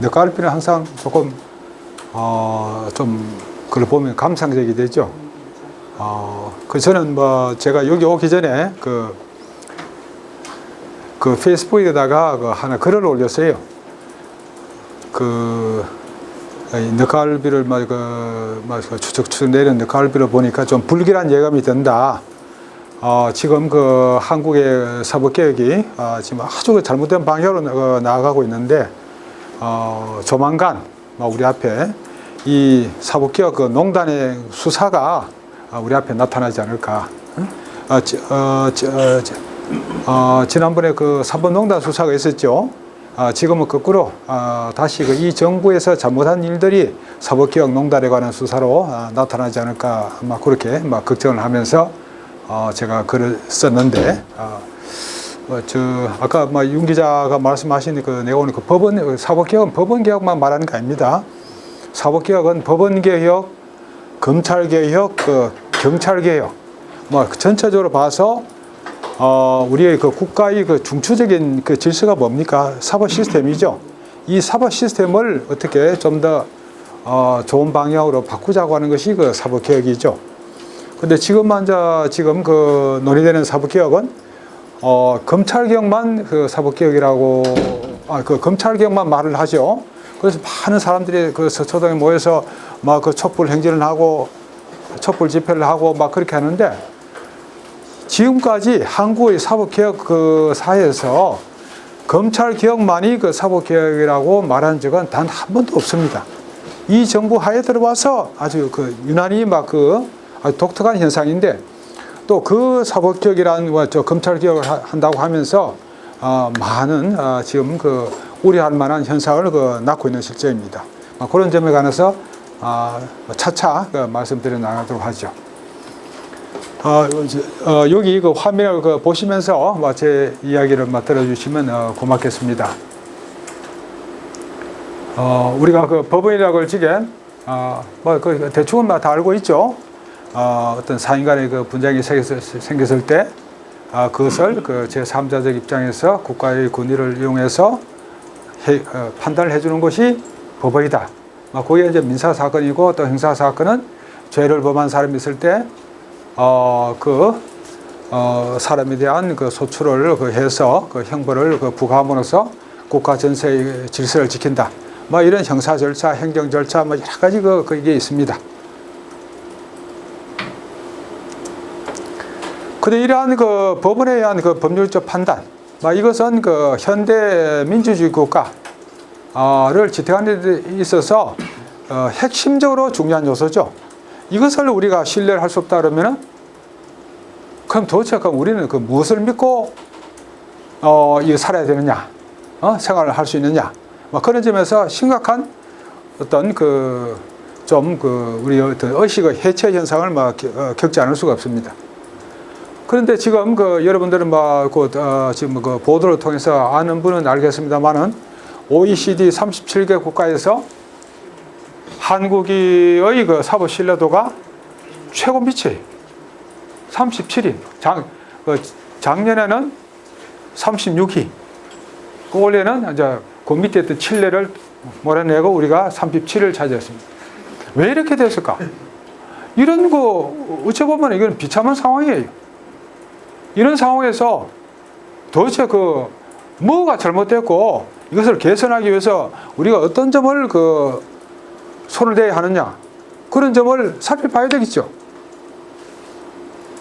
늦가을비는 항상 조금 좀 그걸 보면 감상적이 되죠. 그 저는 뭐 제가 여기 오기 전에 그 페이스북에다가 하나 글을 올렸어요. 늦가을비를 추적추적 내리는 늦가을비를 보니까 좀 불길한 예감이 든다. 지금 그 한국의 사법개혁이 지금 아주 잘못된 방향으로 나아가고 있는데 조만간 우리 앞에 이 사법개혁 농단의 수사가 우리 앞에 나타나지 않을까. 지난번에 그 사법농단 수사가 있었죠. 지금은 거꾸로 다시 이 정부에서 잘못한 일들이 사법개혁 농단에 관한 수사로 나타나지 않을까 그렇게 걱정을 하면서 제가 글을 썼는데 아까 윤 기자가 말씀하신 그 내용은 사법개혁은 법원개혁만 말하는 게 아닙니다. 사법개혁은 법원개혁, 검찰개혁, 경찰개혁 전체적으로 봐서 우리의 국가의 중추적인 질서가 뭡니까? 사법 시스템이죠. 이 사법 시스템을 어떻게 좀 더 좋은 방향으로 바꾸자고 하는 것이 사법 개혁이죠. 근데 지금 논의되는 사법 개혁은 검찰 개혁만 사법 개혁이라고 검찰 개혁만 말을 하죠. 그래서 많은 사람들이 서초동에 모여서 촛불 행진을 하고 촛불 집회를 하고 그렇게 하는데, 지금까지 한국의 사법개혁 사회에서 검찰개혁만이 사법개혁이라고 말한 적은 단 한 번도 없습니다. 이 정부 하에 들어와서 아주 유난히 아주 독특한 현상인데, 또 사법개혁이라는 검찰개혁을 한다고 하면서 많은 지금 우려할 만한 현상을 낳고 있는 실정입니다. 그런 점에 관해서 차차 말씀드려 나가도록 하죠. 여기 화면을 보시면서 제 이야기를 들어주시면 고맙겠습니다. 우리가 법원이라고 할 적엔 대충은 다 알고 있죠. 어떤 사인간의 분쟁이 생겼을 때 그것을 제3자적 입장에서 국가의 권위를 이용해서 판단을 해주는 것이 법원이다. 그게 이제 민사 사건이고, 또 형사 사건은 죄를 범한 사람이 있을 때 사람에 대한 소출을 해서 형벌을 부과함으로써 국가 전체의 질서를 지킨다. 이런 형사 절차, 행정 절차, 여러 가지 이게 있습니다. 근데 이러한 법원에 의한 법률적 판단, 이것은 현대 민주주의 국가를 지탱하는 데 있어서 핵심적으로 중요한 요소죠. 이것을 우리가 신뢰를 할 수 없다 그러면은, 그럼 도대체 우리는 무엇을 믿고 살아야 되느냐, 생활을 할 수 있느냐, 그런 점에서 심각한 어떤 우리 의식의 해체 현상을 겪지 않을 수가 없습니다. 그런데 지금 여러분들은 지금 보도를 통해서 아는 분은 알겠습니다만은, OECD 37개 국가에서 한국의 사법 신뢰도가 최고 밑이에요. 37위. 작년에는 36위. 올해는 이제 그 밑에 있던 칠레를 몰아내고 우리가 37위를 차지했습니다. 왜 이렇게 됐을까? 이런 어찌 보면 이건 비참한 상황이에요. 이런 상황에서 도대체 뭐가 잘못됐고 이것을 개선하기 위해서 우리가 어떤 점을 손을 대야 하느냐, 그런 점을 살펴봐야 되겠죠.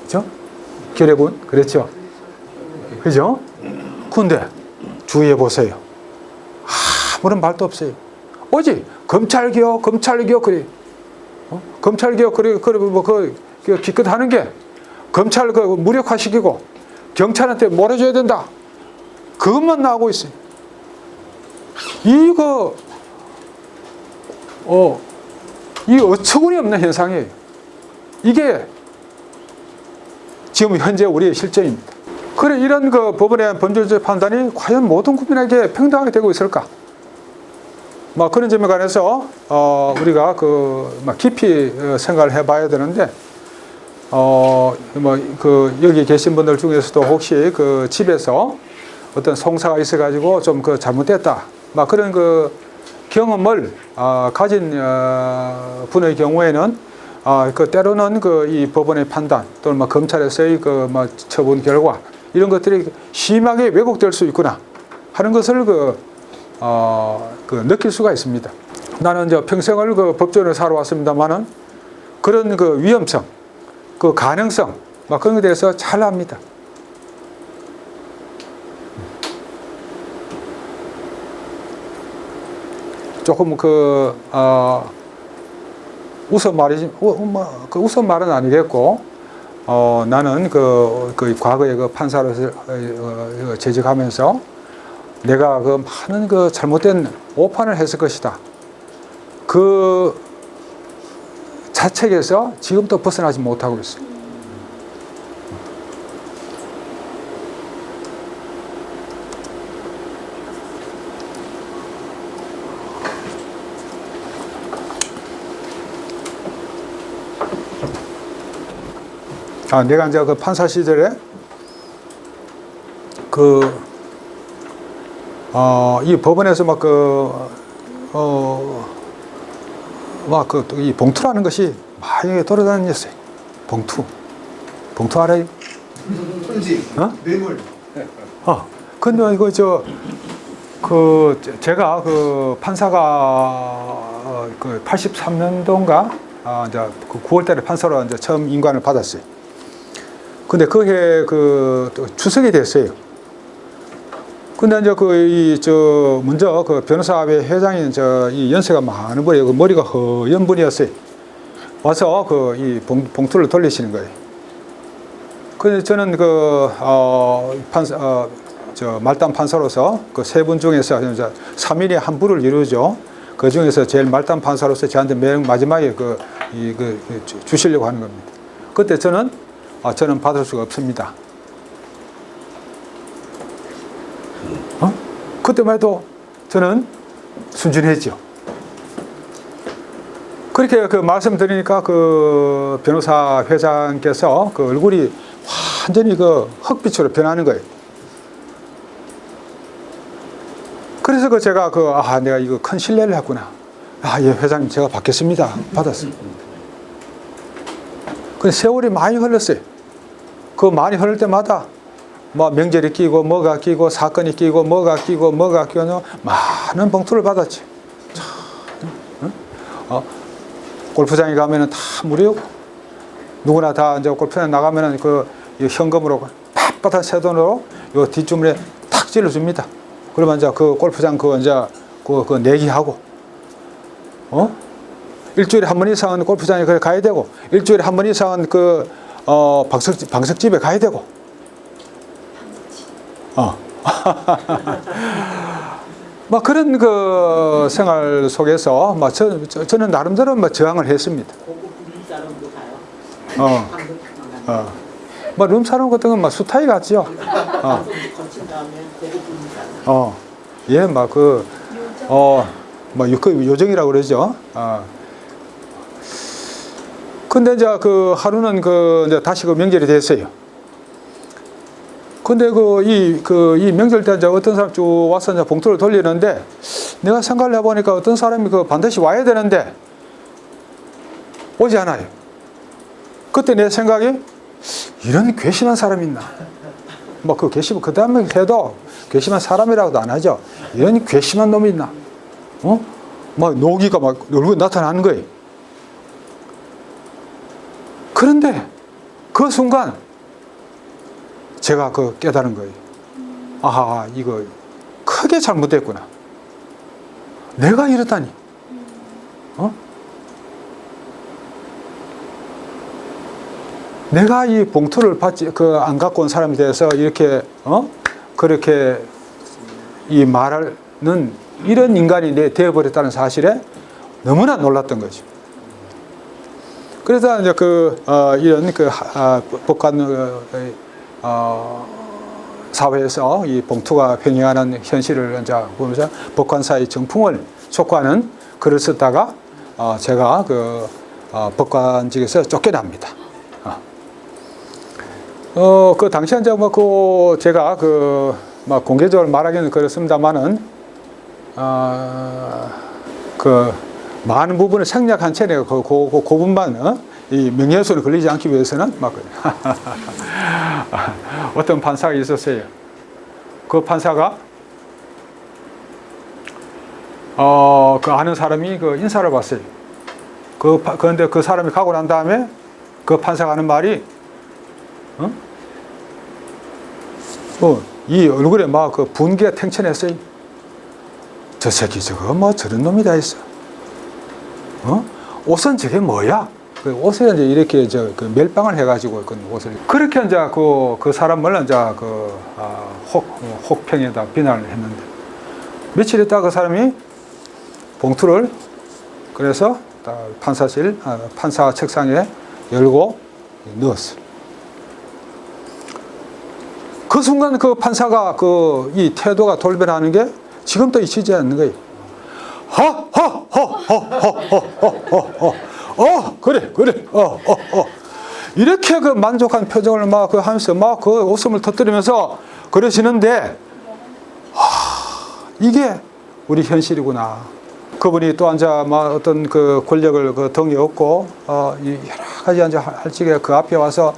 그죠? 결핵은 그렇죠. 그죠? 근데 주의해 보세요. 아무런 말도 없어요. 오직 검찰개혁 그래. 검찰개혁 그래 기껏 하는 게 검찰 무력화시키고 경찰한테 몰아줘야 된다. 그것만 나오고 있어요. 이 어처구니 없는 현상이에요. 이게 지금 현재 우리의 실정입니다. 그래, 이런 법원의 법률적 판단이 과연 모든 국민에게 평등하게 되고 있을까? 그런 점에 관해서 우리가 깊이 생각을 해봐야 되는데, 여기 계신 분들 중에서도 혹시 집에서 어떤 송사가 있어가지고 좀 잘못됐다, 막 그런 그 경험을 가진 분의 경우에는 그 때로는 그 이 법원의 판단 또는 막 검찰에서의 그 막 처분 결과 이런 것들이 심하게 왜곡될 수 있구나 하는 것을 그 느낄 수가 있습니다. 나는 이제 평생을 그 법조인을 살아왔습니다만은 그런 그 위험성, 그 가능성 막 그런 것에 대해서 잘 압니다. 조금 우선 말이지, 우선 말은 아니겠고, 나는 과거에 그 판사로서 재직하면서 내가 그 많은 그 잘못된 오판을 했을 것이다. 그 자책에서 지금도 벗어나지 못하고 있어요. 내가 이제 그 판사 시절에 이 법원에서 이 봉투라는 것이 많이 돌아다녔어요. 봉투 알아요? 편지, 뇌물. 근데 이거 제가 그 판사가 83년도인가 이제 9월달에 판사로 이제 처음 인관을 받았어요. 근데 그해 추석이 됐어요. 근데 이제 먼저 그 변호사회 회장인 이 연세가 많은 분이 머리가 허연 분이었어요. 와서 이 봉투를 돌리시는 거예요. 근데 저는 말단 판사로서 그 세 분 중에서 3인이 한 부를 이루죠. 그 중에서 제일 말단 판사로서 저한테 맨 마지막에 주시려고 하는 겁니다. 그때 저는 받을 수가 없습니다. 그때만 해도 저는 순진했죠. 그렇게 말씀드리니까 그 변호사 회장께서 그 얼굴이 완전히 흑빛으로 변하는 거예요. 그래서 제가 내가 이거 큰 실례를 했구나. 예, 회장님 제가 받겠습니다. 받았어요. 근데 세월이 많이 흘렀어요. 많이 흐를 때마다 명절이 끼고 뭐가 끼고 사건이 끼고 뭐가 끼고 많은 봉투를 받았지. 골프장에 가면은 다 무료고 누구나 다 이제 골프장 나가면은 현금으로 빳빳한 새 돈으로 요 뒷주머니에 탁 찔러줍니다. 그러면 이제 골프장 내기하고 일주일에 한 번 이상은 골프장에 가야 되고 일주일에 한 번 이상은 방석집에 가야 되고 막 그런 생활 속에서 저는 나름대로 저항을 했습니다. 룸사롱 같은 건 수타이 같죠. 예, 요정이라고 그러죠. 근데 이제 하루는 이제 다시 명절이 됐어요. 근데 이 명절 때 이제 어떤 사람 쭉 와서 이제 봉투를 돌리는데 내가 생각을 해보니까 어떤 사람이 반드시 와야 되는데 오지 않아요. 그때 내 생각이 이런 괘씸한 사람이 있나. 그 다음에 해도 괘씸한 사람이라고도 안 하죠. 이런 괘씸한 놈이 있나. 노기가 얼굴에 나타나는 거예요. 그런데 그 순간 제가 깨달은 거예요. 이거 크게 잘못됐구나. 내가 이렇다니. 내가 이 봉투를 안 갖고 온 사람에 대해서 이렇게 그렇게 이 말하는 이런 인간이 되어버렸다는 사실에 너무나 놀랐던 거죠. 그래서 이제 이런 법관 사회에서 이 봉투가 횡행하는 현실을 이제 보면서 법관사의 정풍을 촉구하는 글을 쓰다가 제가 법관직에서 쫓겨납니다. 당시에 이제 제가 공개적으로 말하기는 그렇습니다만은 그 많은 부분을 생략한 채 내가 그 부분만 이 명예훼손에 걸리지 않기 위해서는 막 어떤 판사가 있었어요. 그 판사가 그 아는 사람이 그 인사를 봤어요. 그런데 그 사람이 가고 난 다음에 그 판사가 하는 말이 이 얼굴에 막 그 분기가 탱천했어요. 저 새끼 저거 뭐 저런 놈이 다 있어. 옷은 저게 뭐야? 그 옷에 이제 이렇게 그 멜빵을 해가지고 그 옷을 그렇게 이제 그 사람을 이제 혹평에다 비난을 했는데 며칠 있다 그 사람이 봉투를 그래서 판사실 판사 책상에 열고 넣었어. 그 순간 그 판사가 이 태도가 돌변하는 게 지금도 잊히지 않는 거예요. 그래. 이렇게 그 만족한 표정을 막 그 하면서 막 그 웃음을 터뜨리면서 그러시는데, 이게 우리 현실이구나. 그분이 또 앉아 막 어떤 그 권력을 그 덩이 얻고, 여러 가지 앉아 할 적에 그 앞에 와서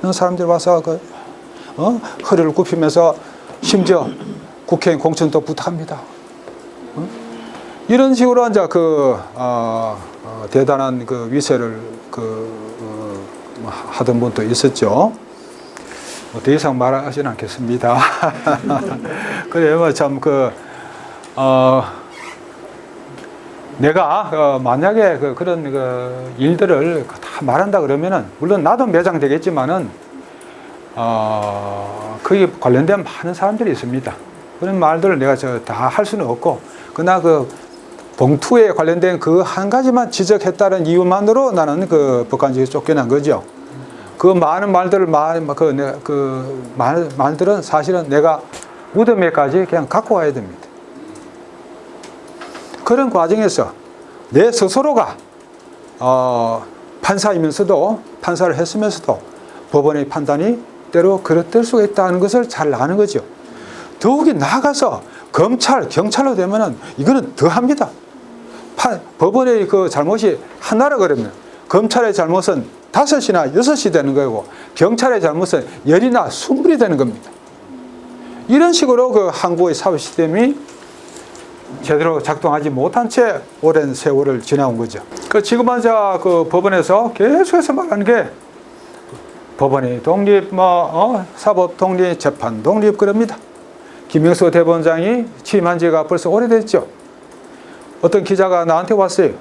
많은 사람들이 와서 허리를 굽히면서 심지어 국회의원 공천도 부탁합니다. 이런 식으로 이제 대단한 그 위세를 하던 분도 있었죠. 더 이상 말하지는 않겠습니다. 그래요, 참 내가 만약에 그런 일들을 다 말한다 그러면은 물론 나도 매장되겠지만은 거기에 관련된 많은 사람들이 있습니다. 그런 말들을 내가 다 할 수는 없고, 그러나 봉투에 관련된 그 한 가지만 지적했다는 이유만으로 나는 법관직에 쫓겨난 거죠. 그 많은 말들을 말들은 사실은 내가 무덤에까지 그냥 갖고 와야 됩니다. 그런 과정에서 내 스스로가 판사이면서도 판사를 했으면서도 법원의 판단이 때로 그렇될 수가 있다는 것을 잘 아는 거죠. 더욱이 나아가서 검찰, 경찰로 되면은 이거는 더 합니다. 법원의 그 잘못이 하나라 그러면 검찰의 잘못은 5이나 6이 되는 거고 경찰의 잘못은 10이나 20이 되는 겁니다. 이런 식으로 한국의 사회 시스템이 제대로 작동하지 못한 채 오랜 세월을 지나온 거죠. 지금 법원에서 계속해서 말하는 게 법원의 독립, 사법 독립, 재판 독립 그럽니다. 김명수 대법원장이 취임한 지가 벌써 오래됐죠. 어떤 기자가 나한테 왔어요.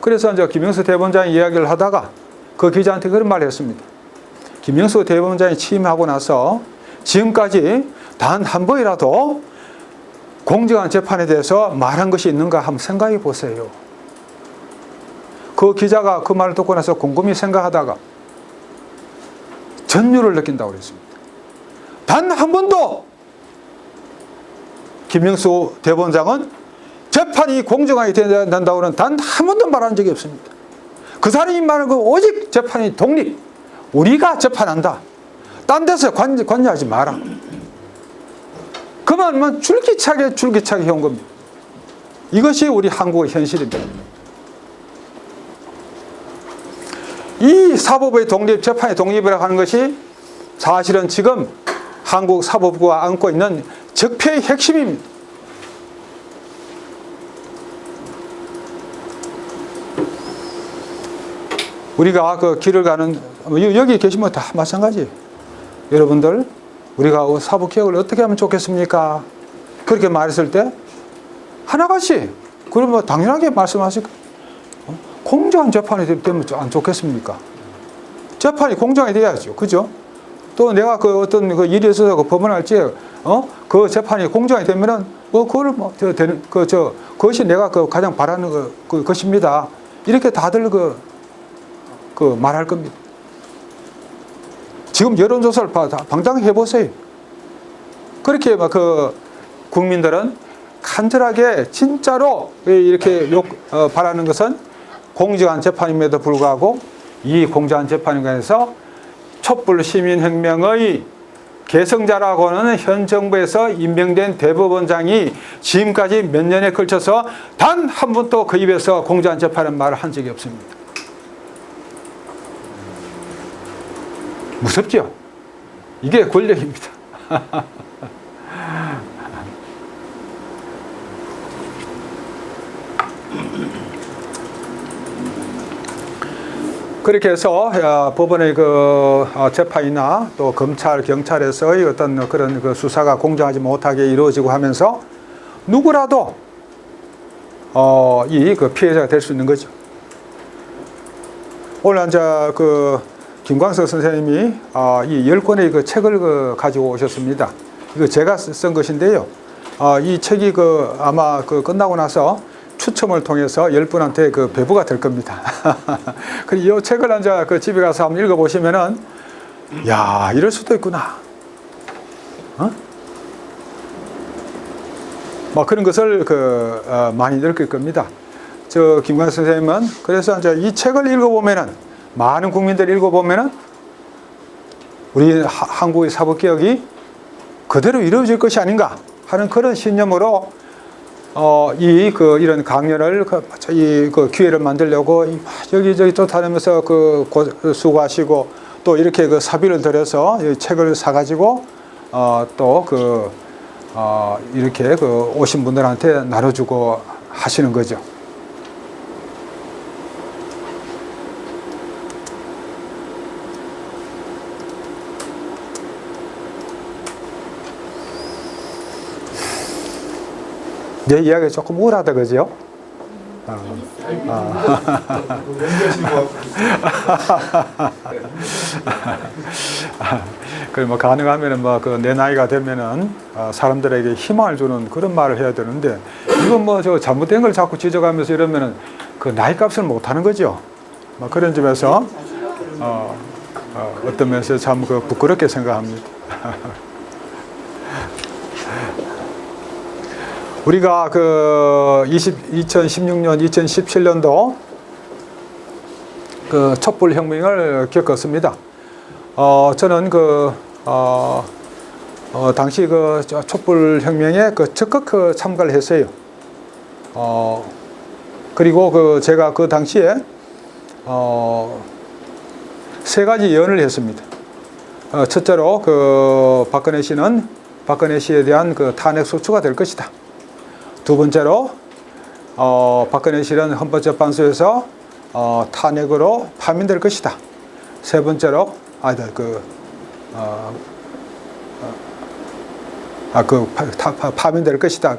그래서 이제 김명수 대법원장이 이야기를 하다가 그 기자한테 그런 말을 했습니다. 김명수 대법원장이 취임하고 나서 지금까지 단 한 번이라도 공정한 재판에 대해서 말한 것이 있는가 한번 생각해 보세요. 그 기자가 그 말을 듣고 나서 곰곰이 생각하다가 전율을 느낀다고 그랬습니다. 단 한 번도 김명수 대법원장은 재판이 공정하게 된다고는 단 한 번도 말한 적이 없습니다. 그 사람이 말하는 건 오직 재판이 독립, 우리가 재판한다. 딴 데서 관여하지 마라. 그 말만 줄기차게 해온 겁니다. 이것이 우리 한국의 현실입니다. 이 사법의 독립, 재판의 독립이라고 하는 것이 사실은 지금 한국 사법부가 안고 있는 적폐의 핵심입니다. 우리가 길을 가는, 여기 계시면 다 마찬가지예요. 여러분들, 우리가 사법개혁을 어떻게 하면 좋겠습니까? 그렇게 말했을 때 하나같이 그러면 당연하게 말씀하실 거예요. 공정한 재판이 되면 안 좋겠습니까? 재판이 공정하게 돼야죠. 그죠? 또 내가 어떤 일이 있어서 법원할 때, 그 재판이 공정하게 되면은, 그것이 내가 가장 바라는 것입니다. 이렇게 다들 말할 겁니다. 지금 여론조사를 방당해 보세요. 그렇게 국민들은 간절하게 진짜로 이렇게 바라는 것은 공정한 재판임에도 불구하고 이 공정한 재판에 관해서 촛불 시민혁명의 개성자라고는 현 정부에서 임명된 대법원장이 지금까지 몇 년에 걸쳐서 단 한 번도 그 입에서 공정한 재판은 말을 한 적이 없습니다. 무섭죠? 이게 권력입니다. 그렇게 해서 법원의 그 재판이나 또 검찰, 경찰에서의 어떤 그런 그 수사가 공정하지 못하게 이루어지고 하면서 누구라도 이 그 피해자가 될 수 있는 거죠. 오늘 이제 그 김광석 선생님이 이 10권의 그 책을 가지고 오셨습니다. 이거 제가 쓴 것인데요. 이 책이 그 아마 그 끝나고 나서 추첨을 통해서 10분한테 그 배부가 될 겁니다. 그리고 이 책을 이제 그 집에 가서 한번 읽어보시면은, 야, 이럴 수도 있구나. 막 그런 것을 많이 느낄 겁니다. 저 김광석 선생님은 그래서 이제 이 책을 읽어보면은, 많은 국민들이 읽어보면은, 우리 한국의 사법개혁이 그대로 이루어질 것이 아닌가 하는 그런 신념으로 이런 강연을 이 기회를 만들려고 여기저기 쫓아다니면서 수고하시고 또 이렇게 그 사비를 들여서 이 책을 사가지고 또 이렇게 오신 분들한테 나눠주고 하시는 거죠. 내 이야기가 조금 우울하다, 그죠? 뭐 가능하면은 내 나이가 되면은 사람들에게 희망을 주는 그런 말을 해야 되는데, 이건 뭐 저 잘못된 걸 자꾸 지적하면서 이러면은 그 나이 값을 못 하는 거죠. 그런 점에서 어떤 면에서 참 부끄럽게 생각합니다. 우리가 2016년, 2017년도 촛불혁명을 겪었습니다. 저는 당시 촛불혁명에 적극 참가를 했어요. 그리고 제가 그 당시에 세 가지 예언을 했습니다. 첫째로 박근혜 씨에 대한 탄핵 소추가 될 것이다. 두 번째로 박근혜 씨는 헌법재판소에서 탄핵으로 파면될 것이다. 세 번째로 파면될 것이다.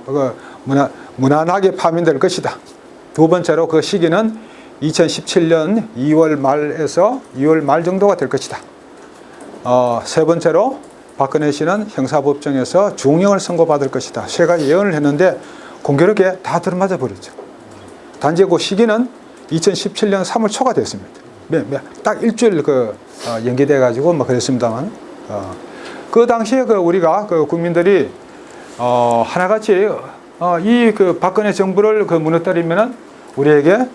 무난하게 파면될 것이다. 두 번째로 그 시기는 2017년 2월 말에서 2월 말 정도가 될 것이다. 세 번째로 박근혜 씨는 형사법정에서 중형을 선고받을 것이다. 세 가지 예언을 했는데 공교롭게 다 들어맞아 버렸죠. 단지 그 시기는 2017년 3월 초가 됐습니다. 딱 일주일 연기돼 가지고 그랬습니다만, 그 당시에 우리가 국민들이 하나같이 이 박근혜 정부를 무너뜨리면은 우리에게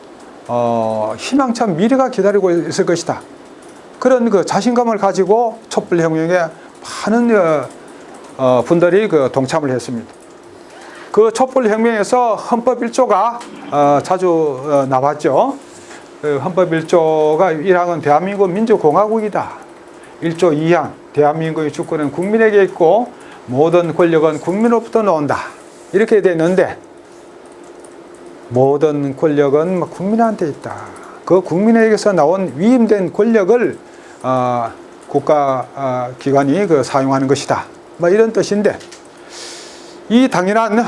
희망찬 미래가 기다리고 있을 것이다. 그런 자신감을 가지고 촛불혁명에 많은 분들이 동참을 했습니다. 그 촛불혁명에서 헌법 1조가 자주 나왔죠. 헌법 1조가 1항은 대한민국 민주공화국이다. 1조 2항 대한민국의 주권은 국민에게 있고 모든 권력은 국민으로부터 나온다. 이렇게 됐는데 모든 권력은 국민한테 있다. 그 국민에게서 나온 위임된 권력을 국가기관이 사용하는 것이다. 이런 뜻인데, 이 당연한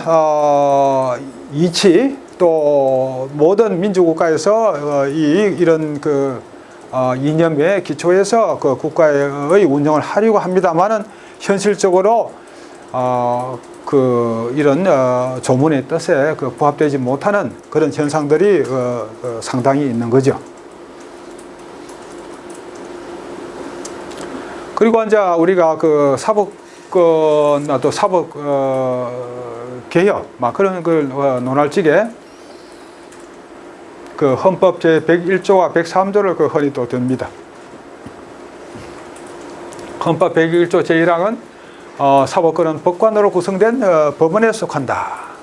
이치, 또 모든 민주국가에서 이런 이념에 기초해서 국가의 운영을 하려고 합니다만은 현실적으로 이런 조문의 뜻에 부합되지 못하는 그런 현상들이 상당히 있는 거죠. 그리고 이제 우리가 사법권 또 사법 개혁 그런 걸 논할 적에 헌법 제 101조와 103조를 흔히 또 듭니다. 헌법 101조 제1항은 사법권은 법관으로 구성된 법원에 속한다.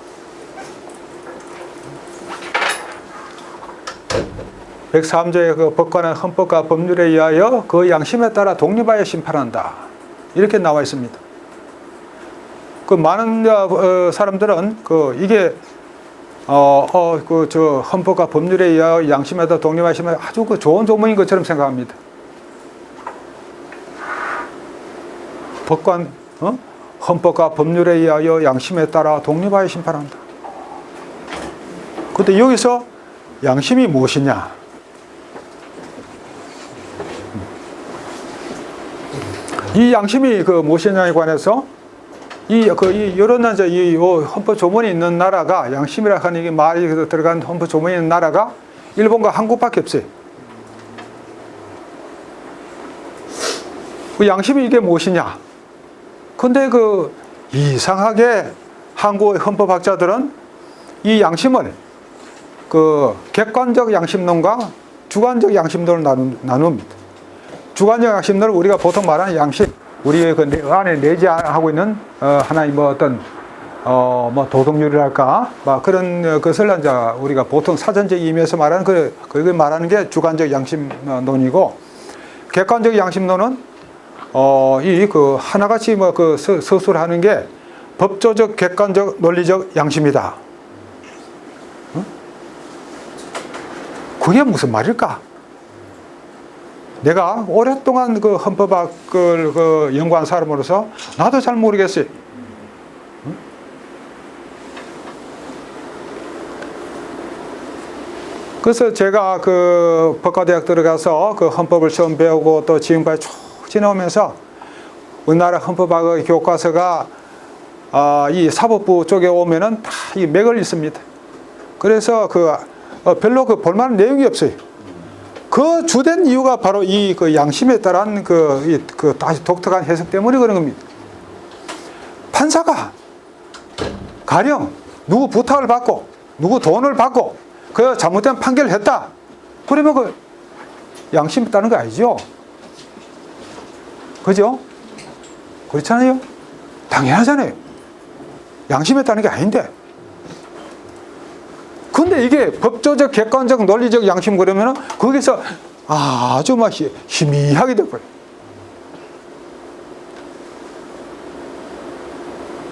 (103조의) 그 법관은 헌법과 법률에 의하여 그 양심에 따라 독립하여 심판한다. 이렇게 나와 있습니다. 그 많은 사람들은 이게 헌법과 법률에 의하여 양심에 따라 독립하여 심판 아주 좋은 조문인 것처럼 생각합니다. 법관 헌법과 법률에 의하여 양심에 따라 독립하여 심판한다. 그런데 여기서 양심이 무엇이냐? 이 양심이 무엇이냐에 관해서 여러 이 헌법 조문이 있는 나라가, 양심이라 하는 게 말이 들어간 헌법 조문이 있는 나라가 일본과 한국밖에 없어요. 그 양심이 이게 무엇이냐? 근데 이상하게 한국의 헌법학자들은 이 양심을 객관적 양심론과 주관적 양심론을 나눕니다. 주관적 양심론을 우리가 보통 말하는 양심, 우리의 안에 내재하고 있는 하나의 도덕률이랄까, 그런 것을 이제 우리가 보통 사전적 의미에서 말하는 그걸 말하는 게 주관적 양심론이고, 객관적 양심론은 하나같이 서술하는 게 법조적, 객관적, 논리적 양심이다. 그게 무슨 말일까? 내가 오랫동안 헌법학을 연구한 사람으로서 나도 잘 모르겠어요. 그래서 제가 법과대학 들어가서 헌법을 처음 배우고 또 지금까지 쭉 지나오면서 우리나라 헌법학의 교과서가 이 사법부 쪽에 오면은 다 이 맥을 읽습니다. 그래서 별로 볼만한 내용이 없어요. 그 주된 이유가 바로 이 양심에 따른 다시 독특한 해석 때문에 그런 겁니다. 판사가 가령 누구 부탁을 받고 누구 돈을 받고 잘못된 판결을 했다. 그러면 양심이 있다는 거 아니죠? 그죠? 그렇잖아요? 당연하잖아요. 양심이 있다는 게 아닌데. 근데 이게 법조적, 객관적, 논리적 양심 그러면은 거기서 아주 희미하게 돼버려요.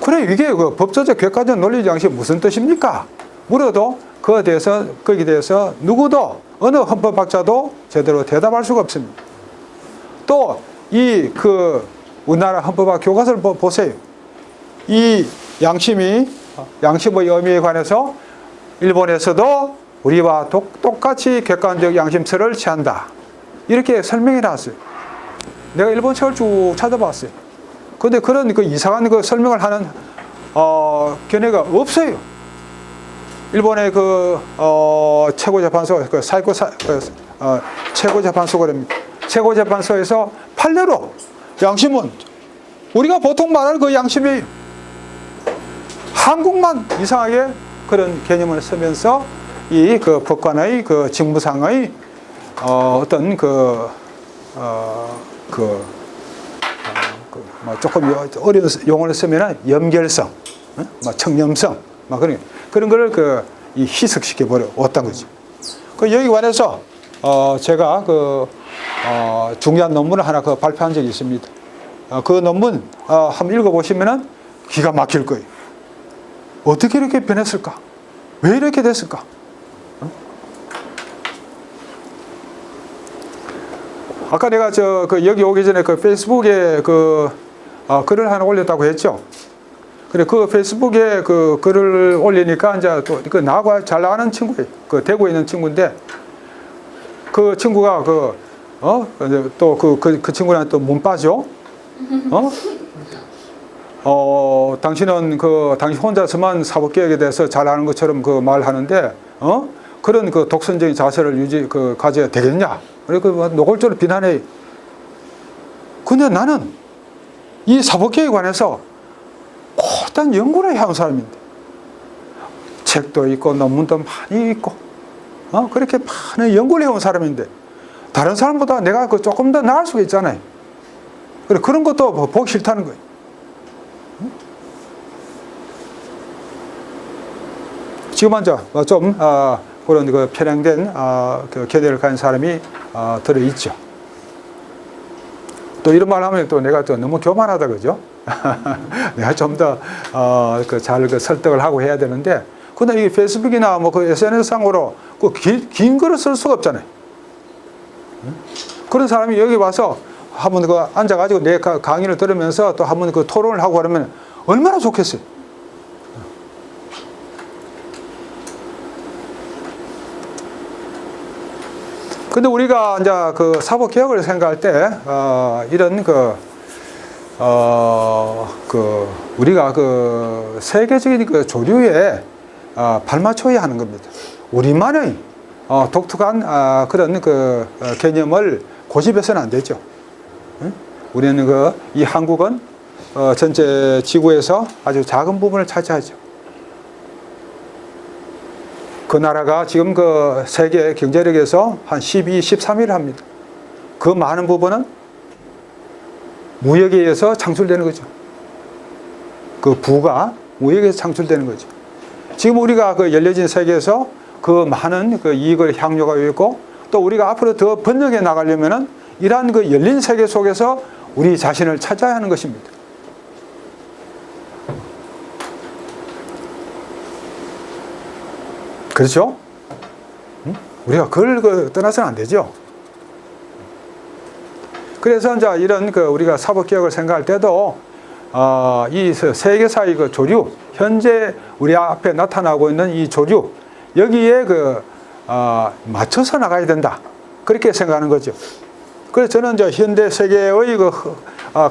그래, 이게 법조적, 객관적, 논리적 양심이 무슨 뜻입니까? 물어도 거기에 대해서 누구도, 어느 헌법학자도 제대로 대답할 수가 없습니다. 또, 우리나라 헌법학 교과서를 보세요. 이 양심의 의미에 관해서 일본에서도 우리와 똑같이 객관적 양심설을 취한다. 이렇게 설명해 놨어요. 내가 일본 책을 쭉 찾아봤어요. 그런데 그런 이상한 설명을 하는 견해가 없어요. 일본의 최고재판소, 최고재판소가 됩니다. 최고재판소에서 판례로 양심은 우리가 보통 말하는 양심이에요. 한국만 이상하게 그런 개념을 쓰면서 이 법관의 직무상의 어떤 조금 어려운 용어를 쓰면은 염결성, 청렴성, 그런 거를 희석시켜 버렸던 거죠. 여기 관해서 제가 중요한 논문을 하나 발표한 적이 있습니다. 그 논문 한번 읽어보시면은 기가 막힐 거예요. 어떻게 이렇게 변했을까? 왜 이렇게 됐을까? 아까 내가 여기 오기 전에 페이스북에 글을 하나 올렸다고 했죠. 그래, 페이스북에 글을 올리니까 이제 또 나하고 잘 나가는 친구예요. 대구에 있는 친구인데 그 친구가 또 그 친구랑 또 문빠죠. 당신은 당신 혼자서만 사법개혁에 대해서 잘 아는 것처럼 말하는데, 그런 독선적인 자세를 가져야 되겠냐? 그리고 노골적으로 비난해. 근데 나는 이 사법개혁에 관해서 고단 연구를 해온 사람인데, 책도 있고, 논문도 많이 있고, 그렇게 많은 연구를 해온 사람인데, 다른 사람보다 내가 조금 더 나을 수가 있잖아요. 그런 것도 보기 싫다는 거예요. 지금 이제 좀 그런 그 편향된 그 견해를 가진 사람이 들어 있죠. 또 이런 말 하면 또 내가 또 너무 교만하다 그죠? 내가 좀 더 잘 설득을 하고 해야 되는데, 근데 이 페이스북이나 뭐 그 SNS상으로 그 긴 글을 쓸 수가 없잖아요. 그런 사람이 여기 와서 한번 그 앉아가지고 내 강의를 들으면서 또 한번 그 토론을 하고 그러면 얼마나 좋겠어요. 근데 우리가 이제 그 사법 개혁을 생각할 때 이런 우리가 그 세계적인 그 조류에 발맞춰야 하는 겁니다. 우리만의 독특한 그런 그 개념을 고집해서는 안 되죠. 우리는 이 한국은 전체 지구에서 아주 작은 부분을 차지하죠. 그 나라가 지금 그 세계 경제력에서 한 12, 13위를 합니다. 그 많은 부분은 무역에 의해서 창출되는 거죠. 그 부가 무역에 의해서 창출되는 거죠. 지금 우리가 그 열려진 세계에서 그 많은 그 이익을 향유하고 있고, 또 우리가 앞으로 더 번영해 나가려면은 이러한 그 열린 세계 속에서 우리 자신을 찾아야 하는 것입니다. 그렇죠? 우리가 그걸 떠나서는 안 되죠. 그래서 이제 이런 우리가 사법개혁을 생각할 때도 이 세계사의 그 조류, 현재 우리 앞에 나타나고 있는 이 조류, 여기에 맞춰서 나가야 된다. 그렇게 생각하는 거죠. 그래서 저는 이제 현대 세계의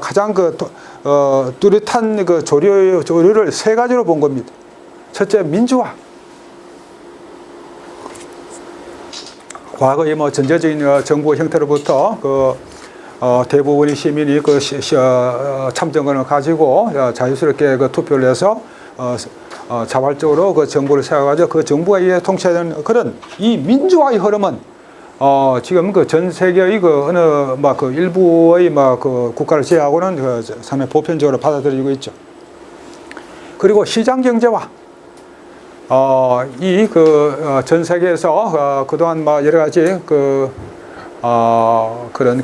가장 뚜렷한 조류를 세 가지로 본 겁니다. 첫째, 민주화. 과거의 뭐 전제적인 정부 형태로부터 대부분의 시민이 참정권을 가지고 자유스럽게 투표를 해서 자발적으로 그 정부를 세워가지고 그 정부에 의해 통치하는 그런 이 민주화의 흐름은 지금 전 세계의 어느 일부의 국가를 제외하고는 상당히 보편적으로 받아들이고 있죠. 그리고 시장 경제화. 전 세계에서 그동안 여러 가지 그런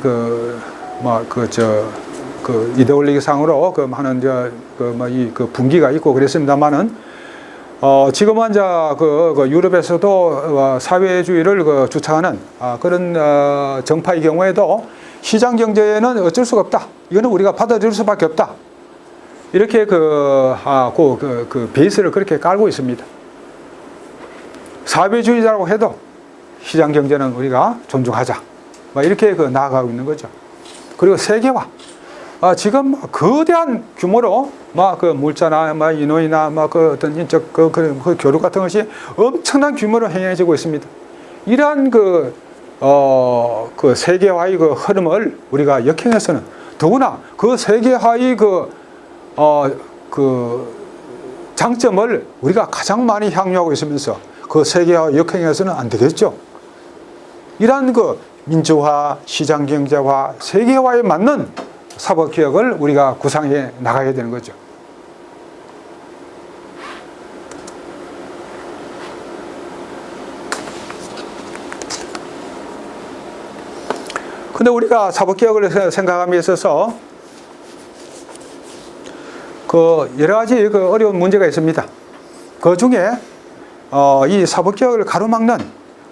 이데올로기 상으로 많은 분기가 있고 그랬습니다만은 지금은 이제 유럽에서도 사회주의를 주창하는 그런 정파의 경우에도 시장 경제는 어쩔 수가 없다. 이거는 우리가 받아들일 수밖에 없다. 이렇게 베이스를 그렇게 깔고 있습니다. 사회주의자라고 해도 시장 경제는 우리가 존중하자. 이렇게 나아가고 있는 거죠. 그리고 세계화. 지금 거대한 규모로 물자나 인원이나 어떤 인적 교류 같은 것이 엄청난 규모로 행해지고 있습니다. 이러한 세계화의 흐름을 우리가 역행해서는 더구나 그 세계화의 장점을 우리가 가장 많이 향유하고 있으면서 그 세계화 역행해서는 안 되겠죠. 이러한 민주화, 시장경제화, 세계화에 맞는 사법개혁을 우리가 구상해 나가야 되는 거죠. 근데 우리가 사법개혁을 생각함에 있어서 여러 가지 어려운 문제가 있습니다. 그 중에 이 사법개혁을 가로막는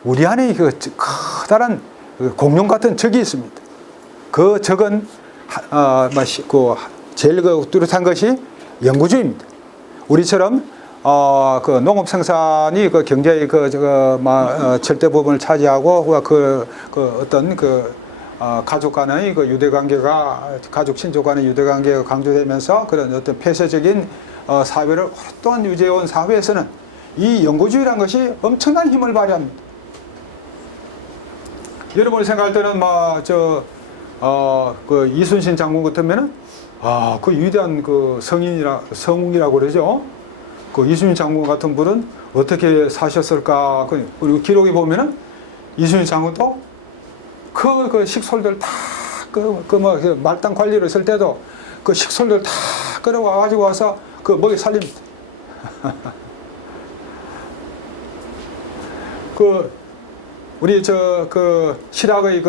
우리 안에 커다란 공룡 같은 적이 있습니다. 그 적은 제일 뚜렷한 것이 영구주의입니다. 우리처럼 농업 생산이 경제의 절대 부분을 차지하고 어떤 가족 간의 유대관계가 가족 친족 간의 유대관계가 강조되면서 그런 어떤 폐쇄적인 사회를 오랫동안 유지해온 사회에서는 이 영구주의라는 것이 엄청난 힘을 발휘합니다. 여러분이 생각할 때는 이순신 장군 같으면은 그 위대한 성웅이라고 그러죠. 이순신 장군 같은 분은 어떻게 사셨을까? 그리고 기록에 보면은 이순신 장군도 식솔들 다 말단 관리를 했을 때도 식솔들 다 끌어와 가지고 와서 먹이 살립니다. 우리 실학의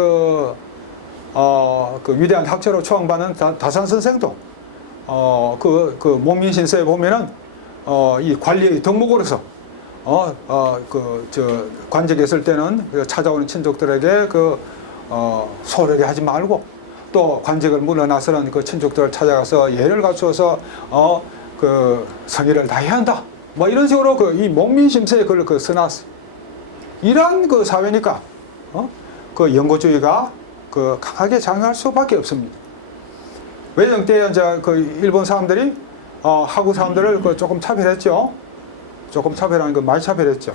위대한 학자로 초청받는 다산 선생도 목민신서에 보면은 이 관리의 덕목으로서 관직에 있을 때는 찾아오는 친족들에게 소홀하게 하지 말고, 또 관직을 물러나서는 그 친족들을 찾아가서 예를 갖추어서 성의를 다해야 한다. 뭐 이런 식으로 이 목민심서에 그걸 써놨어. 이러한 사회니까 영고주의가 강하게 작용할 수밖에 없습니다. 외정 때 이제 일본 사람들이 하구 사람들을 조금 차별했죠. 조금 차별하는 거 많이 차별했죠.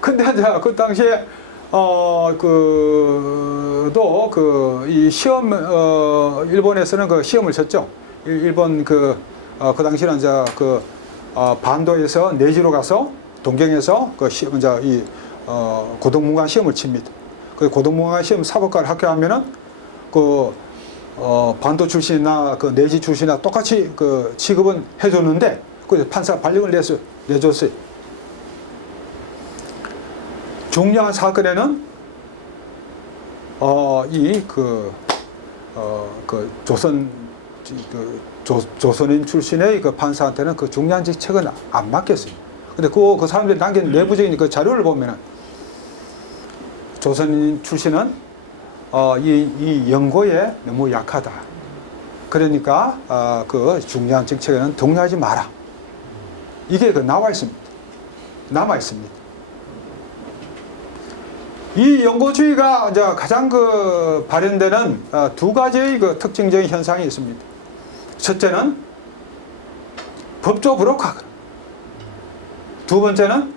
근데 이제 그 당시에 이 시험 일본에서는 시험을 쳤죠. 일본 그 당시에는 이제 반도에서 내지로 가서 동경에서 시험 이제 고등문관 시험을 칩니다. 그 고등문관 시험 사법과를 합격하면은 반도 출신이나 내지 출신이나 똑같이 취급은 해줬는데 판사 발령을 내줬어요. 중요한 사건에는 조선인 출신의 판사한테는 중요한 직책은 안 맡겼어요. 근데 그 사람들이 남긴 내부적인 자료를 보면은 조선인 출신은 이 연고에 너무 약하다. 그러니까 중요한 직책에는 동의하지 마라. 이게 나와 있습니다. 남아 있습니다. 이 연고주의가 이제 가장 발현되는 두 가지의 특징적인 현상이 있습니다. 첫째는 법조 불혹화. 두 번째는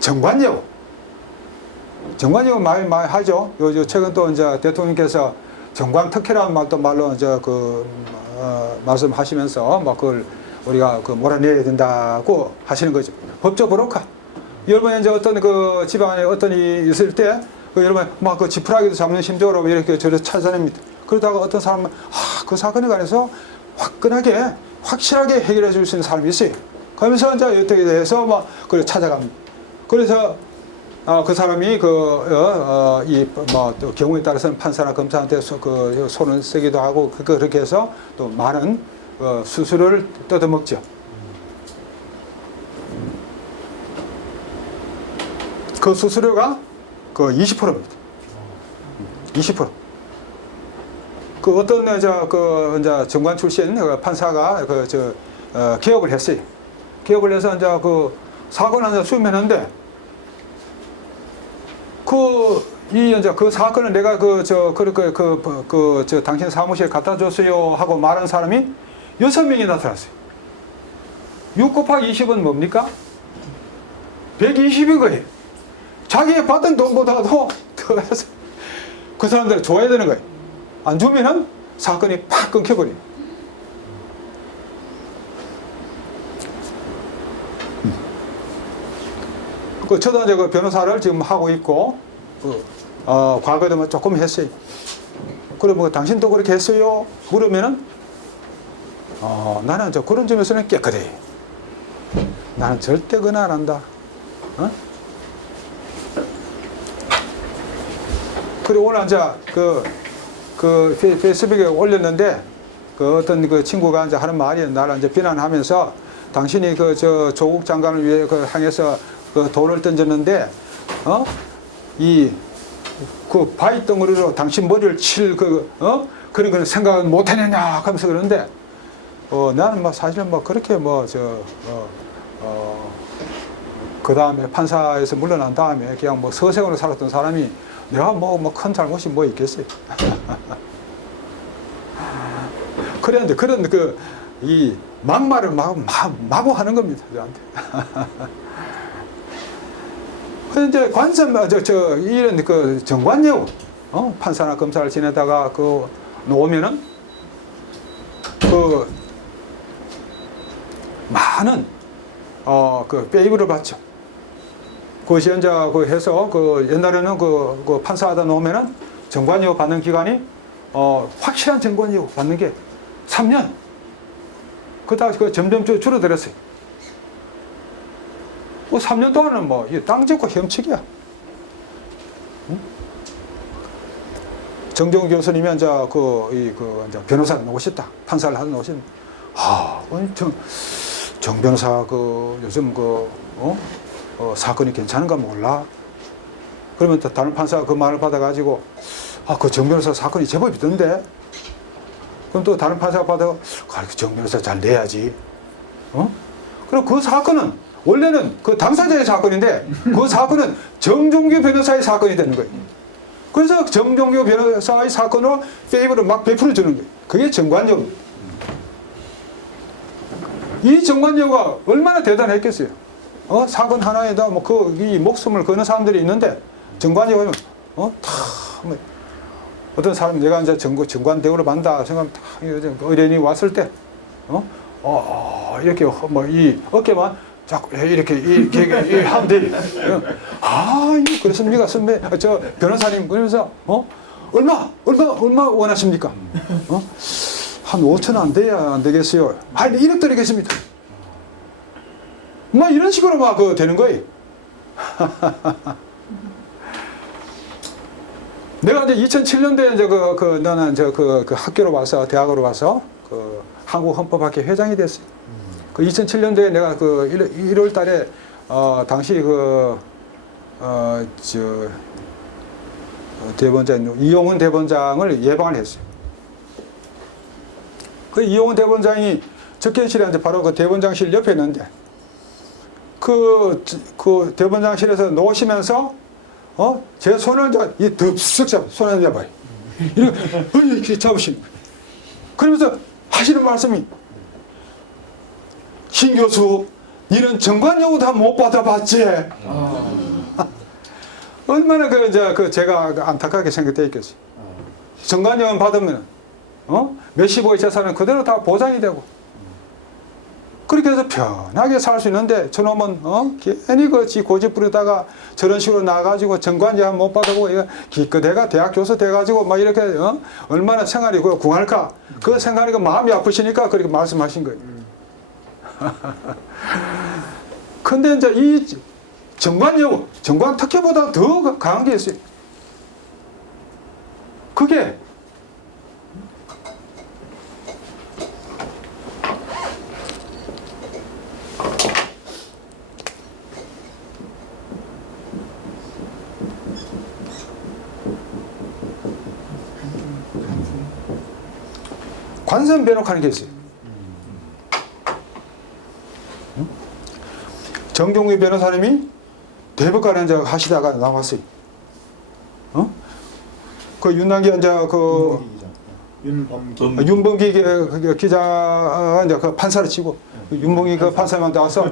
정관예우. 정관예우 많이 하죠. 최근 또 이제 대통령께서 정관특혜라는 말로 이제 말씀하시면서 그걸 우리가 몰아내야 된다고 하시는 거죠. 법조 불혹화. 여러분 이제 어떤 집안에 어떤 일이 있을 때 여러분 지푸라기도 잡는 심정으로 이렇게 저를 찾아냅니다. 그러다가 어떤 사람은 그 사건에 관해서 화끈하게 확실하게 해결해 줄 수 있는 사람이 있어요. 그러면서 이제 어떻게 해서 그걸 찾아갑니다. 그래서 그 사람이 또 경우에 따라서는 판사나 검사한테 손을 쓰기도 하고 그렇게 해서 또 많은 수수료를 뜯어먹죠. 그 수수료가 20%입니다. 20%. 어떤 이제 정관 출신 판사가 개혁을 했어요. 개혁을 해서 이제 사건을 수임했는데 이제 그 사건을 내가 당신 사무실에 갖다 줬어요 하고 말한 사람이 6명이 나타났어요. 6 곱하기 20은 뭡니까? 120인 거예요. 자기가 받은 돈보다도 더 해서 그 사람들을 줘야 되는 거예요. 안 주면은 사건이 팍 끊겨버려요. 저도 이제 변호사를 지금 하고 있고, 과거에도 조금 했어요. 그럼 당신도 그렇게 했어요? 물으면은, 나는 그런 점에서는 깨끗해. 나는 절대 그건 안 한다. 그리고 오늘 이제 페이스북에 올렸는데, 어떤 친구가 이제 하는 말이 나를 이제 비난하면서, 당신이 조국 장관을 위해 향해서 돈을 던졌는데, 바위 덩어리로 당신 머리를 칠 그런 거는 생각은 못 해냈냐 하면서 그러는데, 나는 사실은 그렇게 그 다음에 판사에서 물러난 다음에 그냥 서생으로 살았던 사람이 내가 큰 잘못이 있겠어요. 그런데 그런 이 막말을 마구 하는 겁니다, 저한테. 이제 이런 정관예우, 판사나 검사를 지내다가 놓으면은 많은 페이브를 받죠. 그것이 이제 해서 옛날에는 판사하다 놓으면은 정관예우 받는 기간이 확실한 정관예우 받는 게 3년. 그다가 점점 줄어들었어요. 뭐 3년 동안은 뭐 땅 짓고 헤엄치기야. 응? 정종 교수님이 이제 이제 변호사를 놓으셨다. 판사를 하러 놓으셨는데, 정 변호사 요즘 사건이 괜찮은가 몰라? 그러면 또 다른 판사가 그 말을 받아가지고, 그 정 변호사 사건이 제법 있던데? 그럼 또 다른 판사가 받아, 정 변호사 잘 내야지. 그리고 그 사건은, 원래는 그 당사자의 사건인데, 그 사건은 정종교 변호사의 사건이 되는 거예요. 그래서 정종교 변호사의 사건으로 페이버를 막 베풀어 주는 거예요. 그게 정관용. 이 정관용가 얼마나 대단했겠어요. 사건 하나에다 이 목숨을 거는 사람들이 있는데, 정관용은, 어떤 사람이 내가 이제 정관 대우를 받는다 생각하면 의뢰인이 왔을 때, 이렇게 이 어깨만 자꾸 이렇게 하면 돼. 이거 그렇습니까, 선배? 저 변호사님, 그러면서, 얼마 원하십니까? 한 5천 안 돼야 안 되겠어요. 1억 드리겠습니다. 이런 식으로 되는 거예요. 내가 이제 2007년도에 이제 나는 학교로 와서, 대학으로 와서, 한국헌법학회 회장이 됐어요. 2007년도에 내가 1월 달에, 당시 대법원장, 이용훈 대법원장을 예방을 했어요. 이용훈 대법원장이 접견실에 이제 바로 대법원장실 옆에 있는데, 대법원장실에서 놓으시면서, 제 손을 덥석 잡아, 손을 잡아요. 이렇게 잡으시는 거예요. 그러면서 하시는 말씀이, 신 교수, 니는 정관용도 다 못 받아봤지? 얼마나 제가 안타깝게 생각돼 있겠어요. 정관용은 받으면, 몇십억의 재산은 그대로 다 보장이 되고, 그렇게 해서 편하게 살 수 있는데, 저놈은, 괜히 지 고집 부리다가 저런 식으로 나가지고 정관용 못 받아보고, 기껏해가 대학 교수 돼가지고, 이렇게, 얼마나 생활이 궁할까? 그 생각이 마음이 아프시니까 그렇게 말씀하신 거예요. 근데 이제 이 정관 특혜보다 더 강한 게 있어요. 그게 관선 변호하는 게 있어요. 정종규 변호사님이 대법관에 이제 하시다가 나왔어요. 윤남기 이제 윤범기 기자가 이제 판사를 치고, 윤범기 판사만 나와서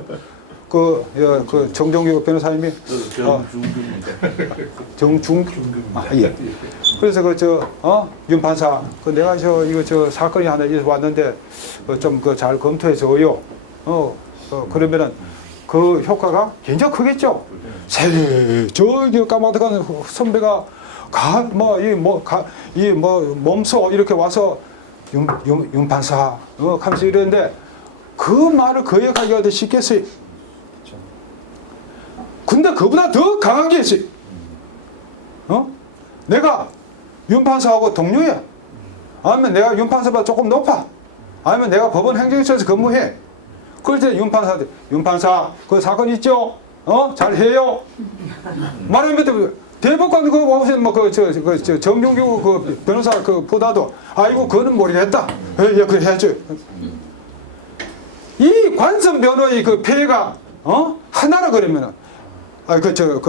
정종규 변호사님이 예. 그래서 윤 판사, 내가 이거 사건이 하나 왔는데 좀 잘 검토해 줘요. 그러면은 그 효과가 굉장히 크겠죠. 저기 까마득한 선배가 몸소 이렇게 와서 윤 판사 하면서 이러는데, 그 말을 거역하기가 더 쉽겠어요. 근데 그보다 더 강한 게 있어요. 내가 윤 판사하고 동료야. 아니면 내가 윤 판사보다 조금 높아. 아니면 내가 법원 행정처에서 근무해. 그럴 때 윤 판사, 그 사건 있죠? 잘 해요? 말하면 대법관 정종규 변호사 보다도, 아이고, 그거는 모르겠다. 예, 그래 해야죠. 이 관선 변호의 폐해가, 하나라 그러면은,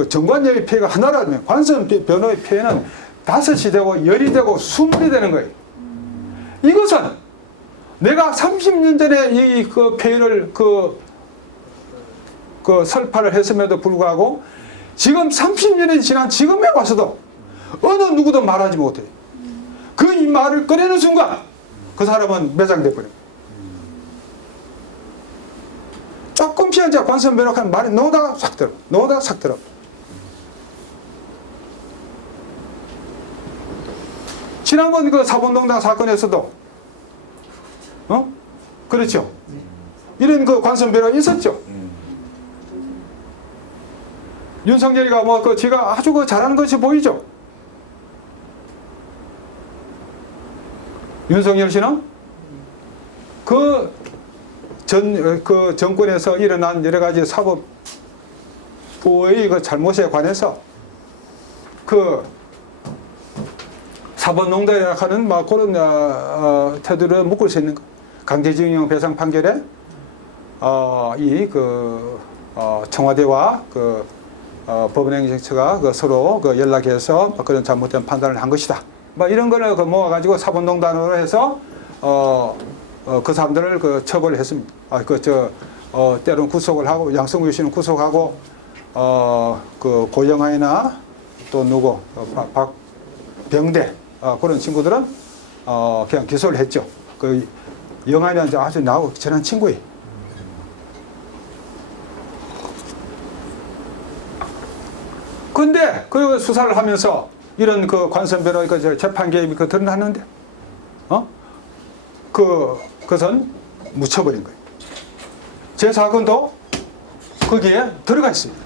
정관예의 폐해가 하나라면, 관선 변호의 폐해는 5이 되고 10이 되고 20이 되는 거예요. 이것은 내가 30년 전에 이 폐해를 설파를 했음에도 불구하고, 지금 30년이 지난 지금에 와서도 어느 누구도 말하지 못해요. 이 말을 꺼내는 순간 그 사람은 매장돼 버려요. 조금 피하자 관선 변호하는 말이 넣어다가 싹 들어. 넣어다가 싹 들어. 지난번 사본동당 사건에서도, 그렇죠? 이런 관선 변호가 있었죠? 윤석열이가 뭐 그 지가 아주 그 잘하는 것이 보이죠. 윤석열 씨는 그 정권에서 일어난 여러 가지 사법부의 그 잘못에 관해서 그 사법농단이라 하는 막 그런 태도를 묶을 수 있는 강제징용 배상 판결에 청와대와 법원행정처가 서로 연락해서 그런 잘못된 판단을 한 것이다. 뭐 이런 거를 모아가지고 사법농단으로 해서 그 사람들을 처벌을 했습니다. 때로는 구속을 하고 양성규 씨는 구속하고 고영아이나 또 누구 박병대 그런 친구들은 그냥 기소를 했죠. 그 영아이는 아주 나하고 친한 친구예요. 근데 그 수사를 하면서 이런 그 관선배로 재판 개입이 드러났는데, 그것은 묻혀버린 거예요. 제 사건도 거기에 들어가 있습니다.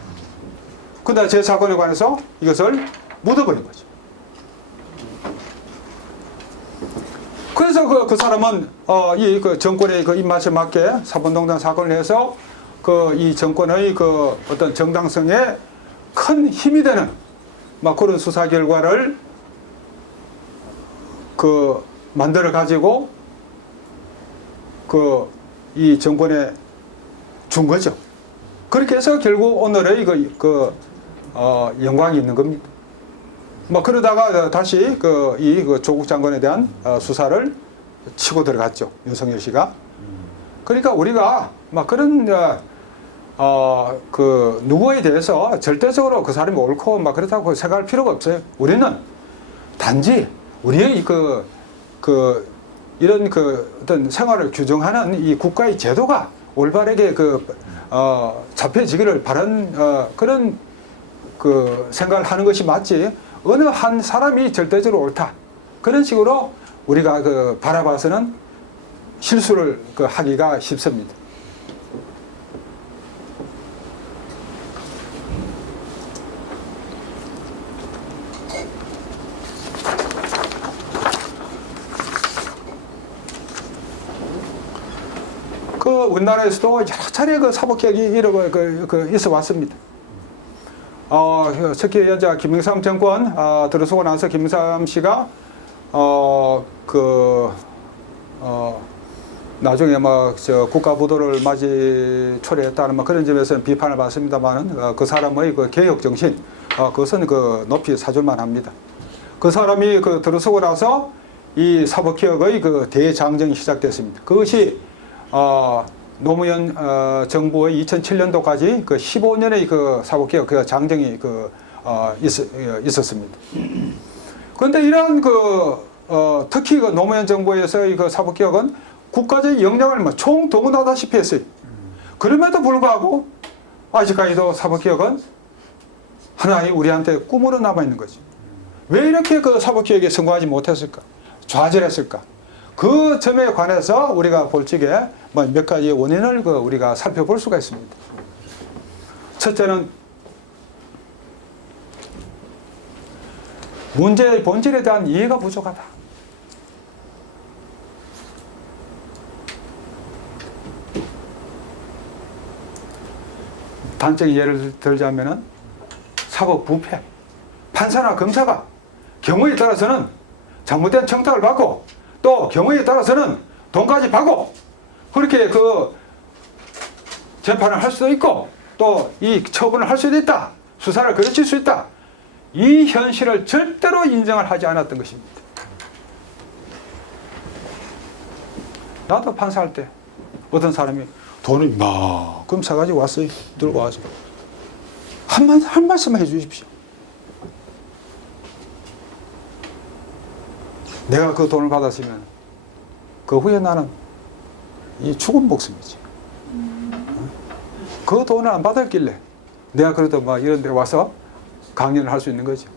근데 제 사건에 관해서 이것을 묻어버린 거죠. 그래서 그 사람은 이 정권의 입맛에 맞게 사법농단 사건을 해서 이 정권의 어떤 정당성에 큰 힘이 되는 막 그런 수사 결과를 만들어 가지고 이 정권에 준 거죠. 그렇게 해서 결국 오늘의 영광이 있는 겁니다. 뭐 그러다가 다시 이 조국 장관에 대한 수사를 치고 들어갔죠. 윤석열 씨가. 그러니까 우리가 막 그런 누구에 대해서 절대적으로 그 사람이 옳고 막 그렇다고 생각할 필요가 없어요. 우리는 단지 우리의 이런 어떤 생활을 규정하는 이 국가의 제도가 올바르게 잡혀지기를 바라는 그런 생각을 하는 것이 맞지, 어느 한 사람이 절대적으로 옳다 그런 식으로 우리가 바라봐서는 실수를 하기가 쉽습니다. 우리나라에서도 여러 차례 사법개혁이 있어 왔습니다. 특히 현재 김영삼 정권 들어서고 나서 김영삼 씨가 나중에 국가부도를 초래했다는 그런 점에서는 비판을 받습니다만은 그 사람의 개혁 정신 그것은 높이 사줄만 합니다. 그 사람이 들어서고 나서 이 사법개혁의 대장정이 시작됐습니다. 그것이 노무현 정부의 2007년도까지 15년의 사법개혁 장정이 있었습니다. 그런데 이런 특히 노무현 정부에서의 사법개혁은 국가적인 역량을 총동원하다시피 했어요. 그럼에도 불구하고 아직까지도 사법개혁은 하나의 우리한테 꿈으로 남아있는 거지. 왜 이렇게 사법개혁에 성공하지 못했을까? 좌절했을까? 그 점에 관해서 우리가 볼 적에 몇 가지 원인을 우리가 살펴볼 수가 있습니다. 첫째는 문제의 본질에 대한 이해가 부족하다. 단적인 예를 들자면은 사법 부패, 판사나 검사가 경우에 따라서는 잘못된 청탁을 받고 또 경우에 따라서는 돈까지 받고 그렇게 재판을 할 수도 있고 또 이 처분을 할 수도 있다. 수사를 그르칠 수 있다. 이 현실을 절대로 인정을 하지 않았던 것입니다. 나도 판사할 때 어떤 사람이 돈을 이만큼 사가지고 왔어요. 들고 와서 한 말씀만 해주십시오. 내가 그 돈을 받았으면 그 후에 나는 이 죽은 목숨이지. 그 돈을 안 받았길래 내가 그래도 이런 데 와서 강연을 할 수 있는 거죠.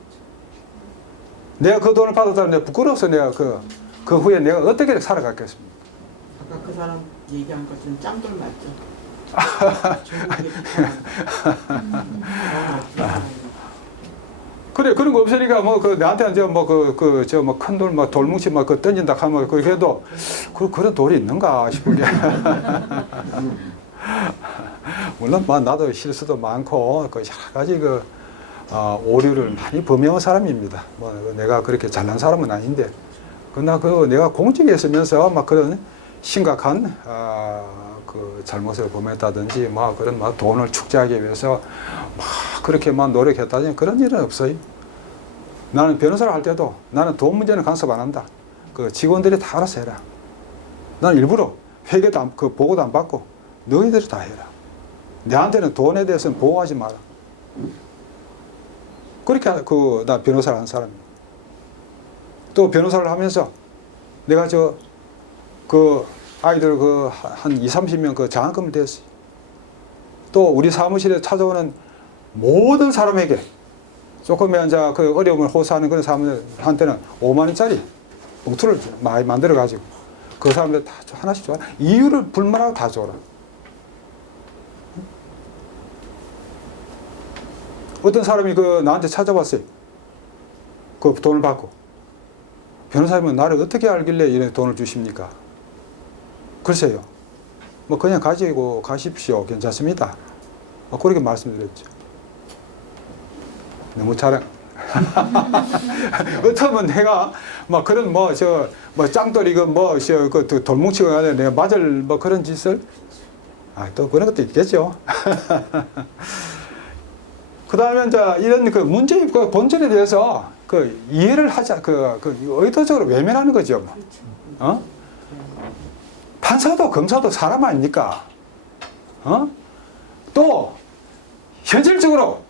내가 그 돈을 받았다면 내가 부끄러워서 내가 그 후에 내가 어떻게 살아갔겠습니까? 아까 그 사람 얘기한 것 좀 짱돌 맞죠? 그래 그런 거 없으니까 뭐 그 나한테 저뭐 큰 돌 뭐 돌뭉치 막 그 던진다 하면 그래도 그런 돌이 있는가 싶은 게 물론 뭐 나도 실수도 많고 그 여러 가지 오류를 많이 범해온 사람입니다. 뭐 내가 그렇게 잘난 사람은 아닌데 그러나 내가 공직에 있으면서 막 그런 심각한 그 잘못을 범했다든지 뭐 그런 막 돈을 축제하기 위해서 막 그렇게 막 노력했다든지 그런 일은 없어요. 나는 변호사를 할 때도 나는 돈 문제는 간섭 안 한다. 그 직원들이 다 알아서 해라. 난 일부러 회계도 보고도 안 받고 너희들이 다 해라. 내한테는 돈에 대해서는 보호하지 마라. 그렇게 나 변호사를 한 사람이에요. 또 변호사를 하면서 내가 아이들 한 20, 30명 장학금을 댔어요. 또 우리 사무실에 찾아오는 모든 사람에게 조금의 이제 어려움을 호소하는 그런 사람들한테는 5만 원짜리 봉투를 많이 만들어 가지고 그 사람들 다 하나씩 줘. 이유를 불문하고 다 줘라. 어떤 사람이 나한테 찾아왔어요. 그 돈을 받고. 변호사님은 나를 어떻게 알길래 이런 돈을 주십니까? 글쎄요. 뭐 그냥 가지고 가십시오. 괜찮습니다. 그렇게 말씀드렸죠. 너무 자랑. 어쩌면 내가 막 그런 짱돌이 돌뭉치가 아니라 내가 맞을 그런 짓을 또 그런 것도 있겠죠. 그 다음에 이제 이런 문제의 본질에 대해서 이해를 하자, 의도적으로 외면하는 거죠. 판사도 검사도 사람 아닙니까? 또, 현실적으로,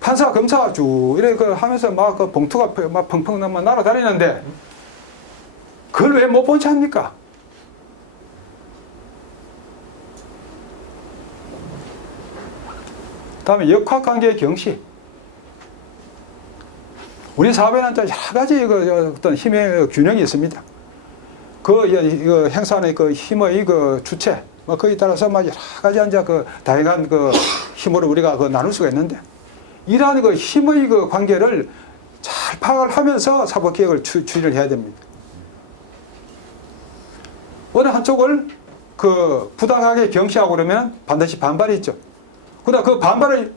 판사, 검사 이렇게 하면서 봉투가 막 펑펑 날아다니는데, 그걸 왜 못 본지 합니까? 다음에 역학관계의 경시. 우리 사회는 여러 가지 어떤 힘의 균형이 있습니다. 행사하는 힘의 주체, 거기에 따라서 여러 가지 다양한 힘으로 우리가 나눌 수가 있는데, 이러한 힘의 관계를 잘 파악을 하면서 사법개혁을 추진을 해야 됩니다. 어느 한쪽을 부당하게 경시하고 그러면 반드시 반발이 있죠. 그러나 그 반발을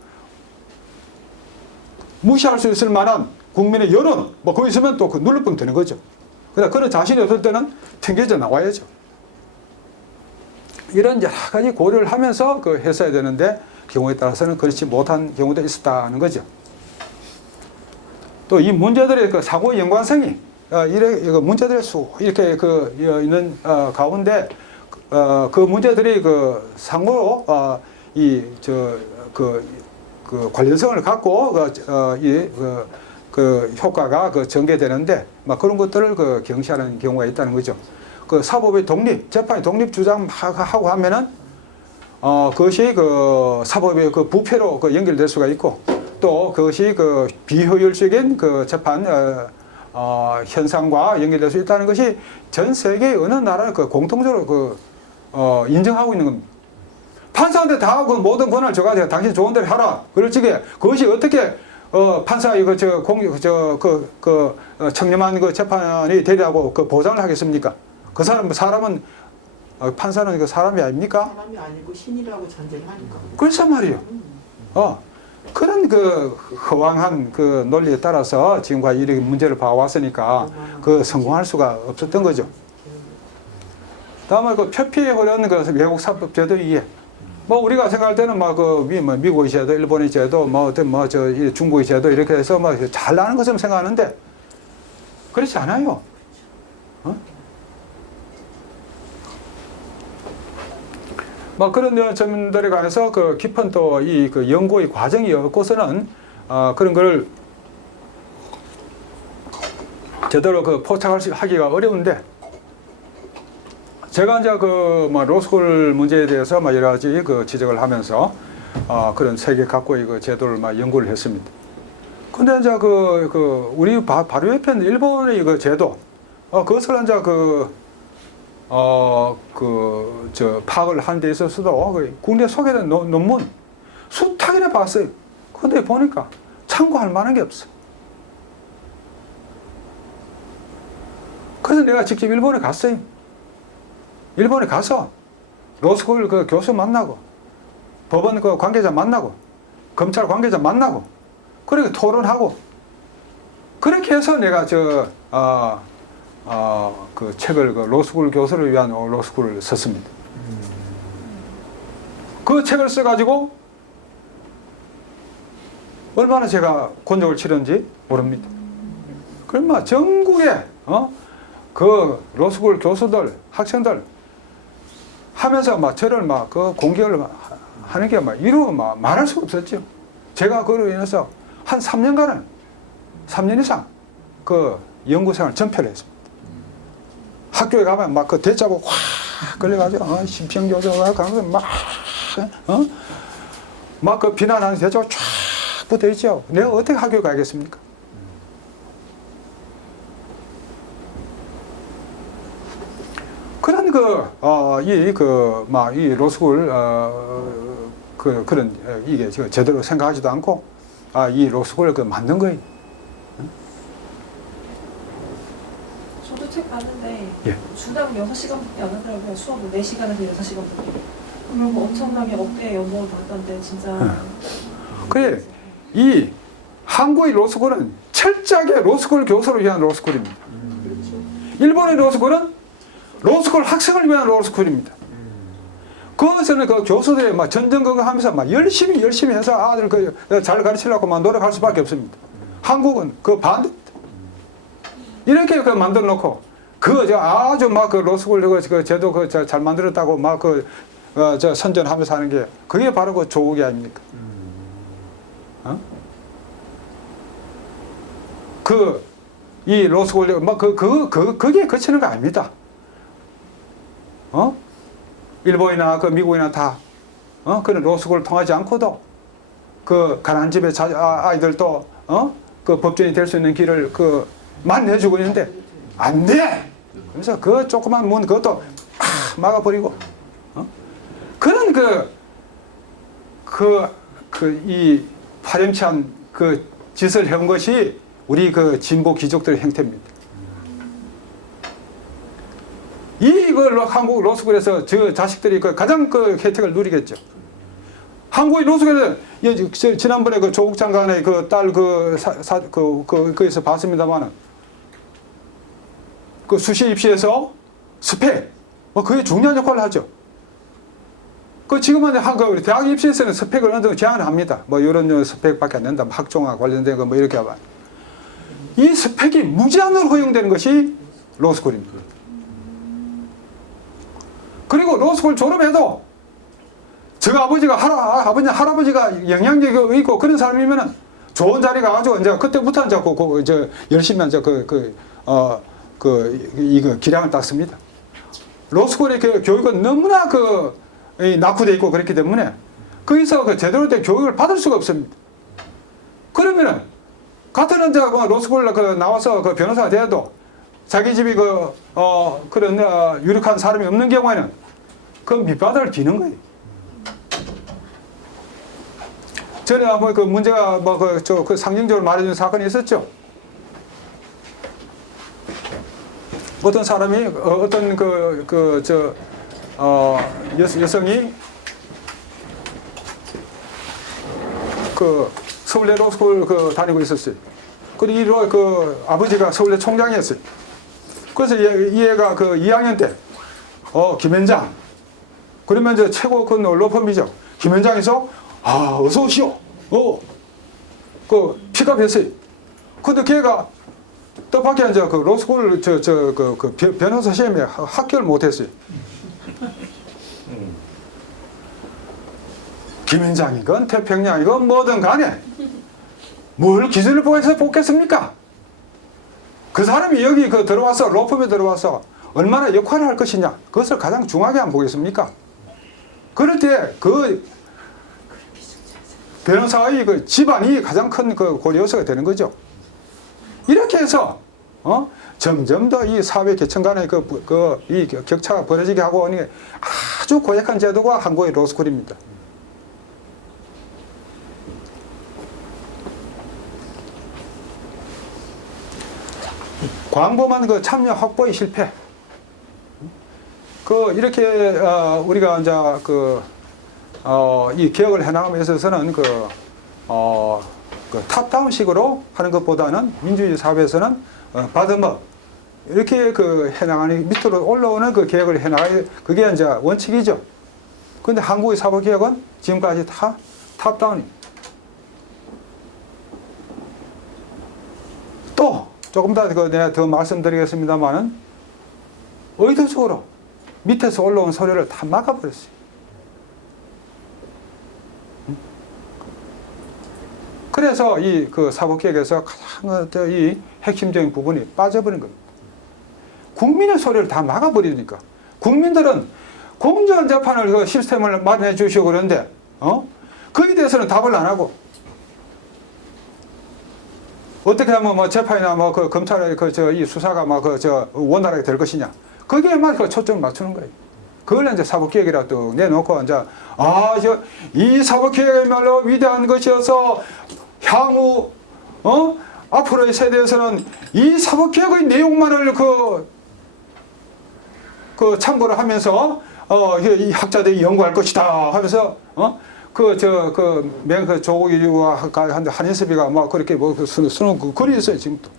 무시할 수 있을 만한 국민의 여론, 거기 있으면 또 눌러보면 되는 거죠. 그러나 그런 자신이 없을 때는 튕겨져 나와야죠. 이런 여러 가지 고려를 하면서 했어야 되는데, 경우에 따라서는 그렇지 못한 경우도 있었다는 거죠. 또 이 문제들의 사고 연관성이, 문제들의 이렇게 있는 가운데, 그 문제들이 상호로, 관련성을 갖고 효과가 전개되는데 그런 것들을 경시하는 경우가 있다는 거죠. 사법의 독립, 재판의 독립 주장하고 하면은 그것이 사법의 부패로 연결될 수가 있고, 또 그것이 비효율적인 재판 현상과 연결될 수 있다는 것이 전 세계 어느 나라는 공통적으로 인정하고 있는 겁니다. 판사한테 다 모든 권한을 줘가지고 당신 좋은 대로 하라. 그렇지게 그것이 어떻게 판사 청렴한 재판이 되리라고 보장을 하겠습니까? 사람은 판사는 사람이 아닙니까? 사람이 아니고 신이라고 전제를 하니까. 그렇단 말이에요. 그런 허황한 논리에 따라서 지금까지 이렇게 문제를 봐왔으니까 성공할 수가 없었던 거죠. 다음에 표피에 흐르는 외국 사법 제도 이해. 우리가 생각할 때는 미국의 제도, 일본의 제도, 중국의 제도 이렇게 해서 잘 나는 것처럼 생각하는데 그렇지 않아요. 그런 점들에 관해서 깊은 또 연구의 과정이 없고서는 그런 걸 제대로 포착하기가 어려운데, 제가 이제 로스쿨 문제에 대해서 여러 가지 지적을 하면서 그런 세계 각국의 제도를 연구를 했습니다. 근데 이제 우리 바로 옆에 있는 일본의 제도, 그것을 이제 파악을 하는 데 있어서도 그 국내 소개된 논문 수탁이나 봤어요. 근데 보니까 참고할 만한 게 없어. 그래서 내가 직접 일본에 갔어요. 일본에 가서 로스쿨 그 교수 만나고 법원 그 관계자 만나고 검찰 관계자 만나고 그렇게 토론하고 그렇게 해서 내가 그 책을 그 로스쿨 교수를 위한 로스쿨을 썼습니다. 그 책을 써가지고 얼마나 제가 곤욕을 치렀는지 모릅니다. 그러면 전국에 그 로스쿨 교수들, 학생들 하면서 막 저를 막 그 공격을 하는 게 막 이루 막 말할 수가 없었죠. 제가 그로 인해서 한 3년 이상 그 연구생활 전폐를 했습니다. 학교에 가면 막 그 대자고 확 걸려가지고 심평교수가 가면 막 그 비난하는 대자고 쫙 붙어 있죠. 내가 어떻게 학교에 가겠습니까? 그런 이 로스쿨 그런 이게 제대로 생각하지도 않고 이 로스쿨을 만든 거예요. 저도 책 봤는데 예. 주당 6시간밖에 안 하더라고요. 수업을 4시간에서 6시간밖에. 그리고 엄청나게 억대 연봉을 받던데 진짜. 그래 이 한국의 로스쿨은 철저하게 로스쿨 교수를 위한 로스쿨입니다. 일본의 로스쿨은 로스쿨 학생을 위한 로스쿨입니다. 그것은 그 교수들이 막 전전긍긍하면서 막 열심히 해서 아들 잘 가르치려고 막 노력할 수밖에 없습니다. 한국은 그 반대입니다. 이렇게 만들어 놓고 아주 막 그 로스쿨 그 제도 잘 만들었다고 막 선전하면서 하는 게 그게 바로 그 조국이 아닙니까? 이 로스쿨 그게 그치는 거 아닙니다. 일본이나 미국이나 다 그런 로스쿨을 통하지 않고도 그 가난한 집의 아이들도 그 법전이 될 수 있는 길을 만내주고 있는데 안 돼. 그래서 그 조그만 문 그것도 막아버리고 그런 이 파렴치한 그 짓을 해온 것이 우리 그 진보 귀족들의 행태입니다. 이걸 한국 로스쿨에서 저 자식들이 가장 혜택을 누리겠죠. 한국의 로스쿨에서 지난번에 조국 장관의 딸 거기서 봤습니다만은 수시 입시에서 스펙 그게 중요한 역할을 하죠. 지금은 대학 입시에서는 스펙을 어느 정도 제한을 합니다. 이런 스펙밖에 안 된다. 학종과 관련된 거 이렇게 하면 이 스펙이 무제한으로 허용되는 것이 로스쿨입니다. 그리고 로스쿨 졸업해도 저 아버지가 할아버지가 영향력이 있고 그런 사람이면은 좋은 자리 가가지고 이제 그때부터 이제 열심히 이제 이거 기량을 땄습니다. 로스쿨의 교육은 너무나 낙후되어 있고 그렇기 때문에 거기서 제대로 된 교육을 받을 수가 없습니다. 그러면은 같은 이제 로스쿨 나와서 변호사가 돼도 자기 집이 그런 유력한 사람이 없는 경우에는 밑바닥을 기는 거예요. 전에 한번 문제가 상징적으로 말해준 사건이 있었죠. 어떤 사람이 어떤 여성이 서울대 로스쿨 다니고 있었어요. 그리고 아버지가 서울대 총장이었어요. 그래서 이 애가 2학년 때 김현장 그러면 이제 최고 로펌이죠. 김현장에서 어서 오시오. 픽업했어요. 근데 걔가 뜻밖의 이제 로스쿨 변호사 시험에 합격을 못했어요. 김현장이건 태평양이건 뭐든 간에 뭘 기준을 보고서 뽑겠습니까? 그 사람이 여기 들어와서 로펌에 들어와서 얼마나 역할을 할 것이냐 그것을 가장 중요하게 안 보겠습니까? 그럴 때 변호사의 집안이 가장 큰 고려 요소가 되는 거죠. 이렇게 해서 점점 더 이 사회 계층 간의 이 격차가 벌어지게 하고 오니 아주 고약한 제도가 한국의 로스쿨입니다. 광범한 그 참여 확보의 실패. 이렇게 우리가 이제 이 개혁을 해나감에 있어서는 탑다운식으로 하는 것보다는 민주주의 사회에서는 바텀업 이렇게 해나가는 밑으로 올라오는 개혁을 해나가야 그게 이제 원칙이죠. 그런데 한국의 사법개혁은 지금까지 다 탑다운입니다. 또 조금 내가 더 말씀드리겠습니다만은 의도적으로 밑에서 올라온 소리를 다 막아버렸어요. 그래서 이 사법개혁에서 가장 이 핵심적인 부분이 빠져버린 겁니다. 국민의 소리를 다 막아버리니까 국민들은 공정한 재판을 시스템을 마련해 주시고 그러는데 거기에 대해서는 답을 안 하고 어떻게 하면 재판이나 검찰의 이 수사가 원활하게 될 것이냐 거기에만 초점을 맞추는 거예요. 그걸 이제 사법개혁이라 또 내놓고 이제 이 사법개혁이야말로 위대한 것이어서 향후 앞으로의 세대에서는 이 사법개혁의 내용만을 참고를 하면서 이 학자들이 연구할 것이다 하면서 조국이와 한인섭이가 그렇게 쓰는 글이 있어요. 지금도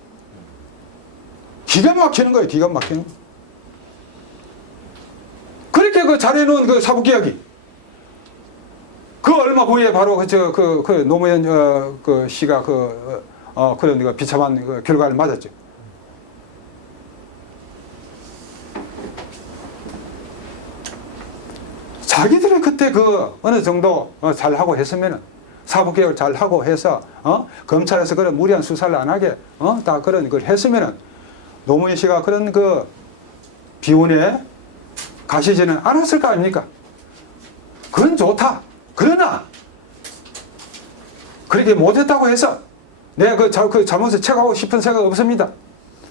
기가 막히는 거예요. 기가 막히는 거. 그렇게 잘해놓은 사법개혁이 얼마 후에 바로 노무현 씨가 그런 비참한 결과를 맞았죠. 자기들이 그때 어느 정도 잘하고 했으면은 사법개혁을 잘하고 해서 검찰에서 그런 무리한 수사를 안 하게 다 그런 걸 했으면은 노무현 씨가 그런 비운에 가시지는 않았을 거 아닙니까? 그건 좋다. 그러나 그렇게 못했다고 해서 내가 잘못을 채가고 싶은 생각 없습니다.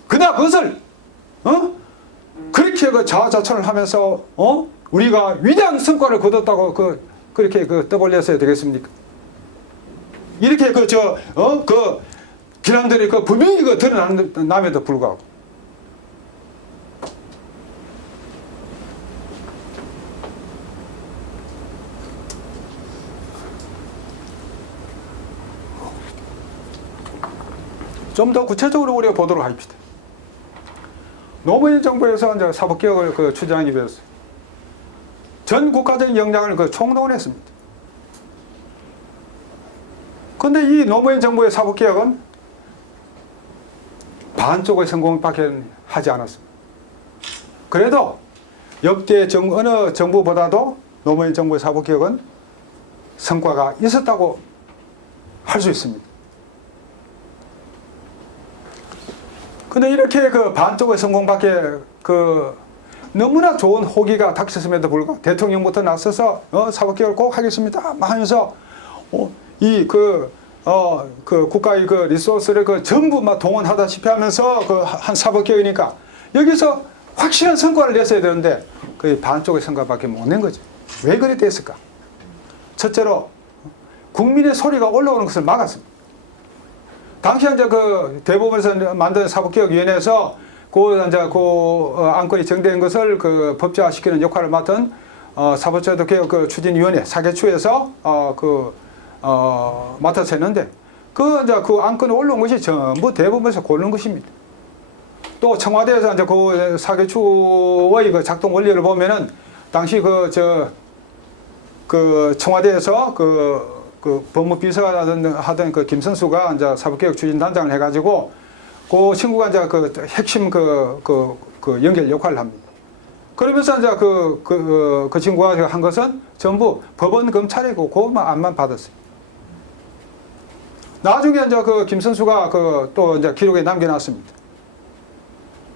그러나 그것을 그렇게 자아자찬을 하면서 우리가 위대한 성과를 거뒀다고 그렇게 떠벌렸어야 되겠습니까? 이렇게 비난들이 분명히 드러남에도 불구하고 좀 더 구체적으로 우리가 보도록 합시다. 노무현 정부에서 이제 사법개혁을 추진하기 위해서 전 국가적인 역량을 총동원했습니다. 그런데 이 노무현 정부의 사법개혁은 반쪽의 성공밖에 하지 않았습니다. 그래도 역대 어느 정부보다도 노무현 정부의 사법개혁은 성과가 있었다고 할 수 있습니다. 근데 이렇게 반쪽의 성공밖에 너무나 좋은 호기가 닥쳤음에도 불구하고 대통령부터 나서서 사법개혁을 꼭 하겠습니다 하면서 국가의 리소스를 전부 동원하다시피 하면서 한 사법개혁이니까 여기서 확실한 성과를 냈어야 되는데 반쪽의 성과밖에 못 낸 거죠. 왜 그래 됐을까? 첫째로 국민의 소리가 올라오는 것을 막았습니다. 당시 이제 대법원에서 만든 사법개혁위원회에서 안건이 정된 것을 법제화시키는 역할을 맡은 사법제도 개혁 추진위원회 사개추에서 맡아서 했는데 이제 안건이 올라온 것이 전부 대법원에서 고른 것입니다. 또 청와대에서 이제 사개추의 작동 원리를 보면은 당시 청와대에서 법무비서가 하던 김선수가 이제 사법개혁 추진단장을 해가지고 친구가 이제 핵심 연결 역할을 합니다. 그러면서 이제 그 친구가 한 것은 전부 법원 검찰이고 그것만 안만 받았어요. 나중에 이제 김선수가 또 이제 기록에 남겨놨습니다.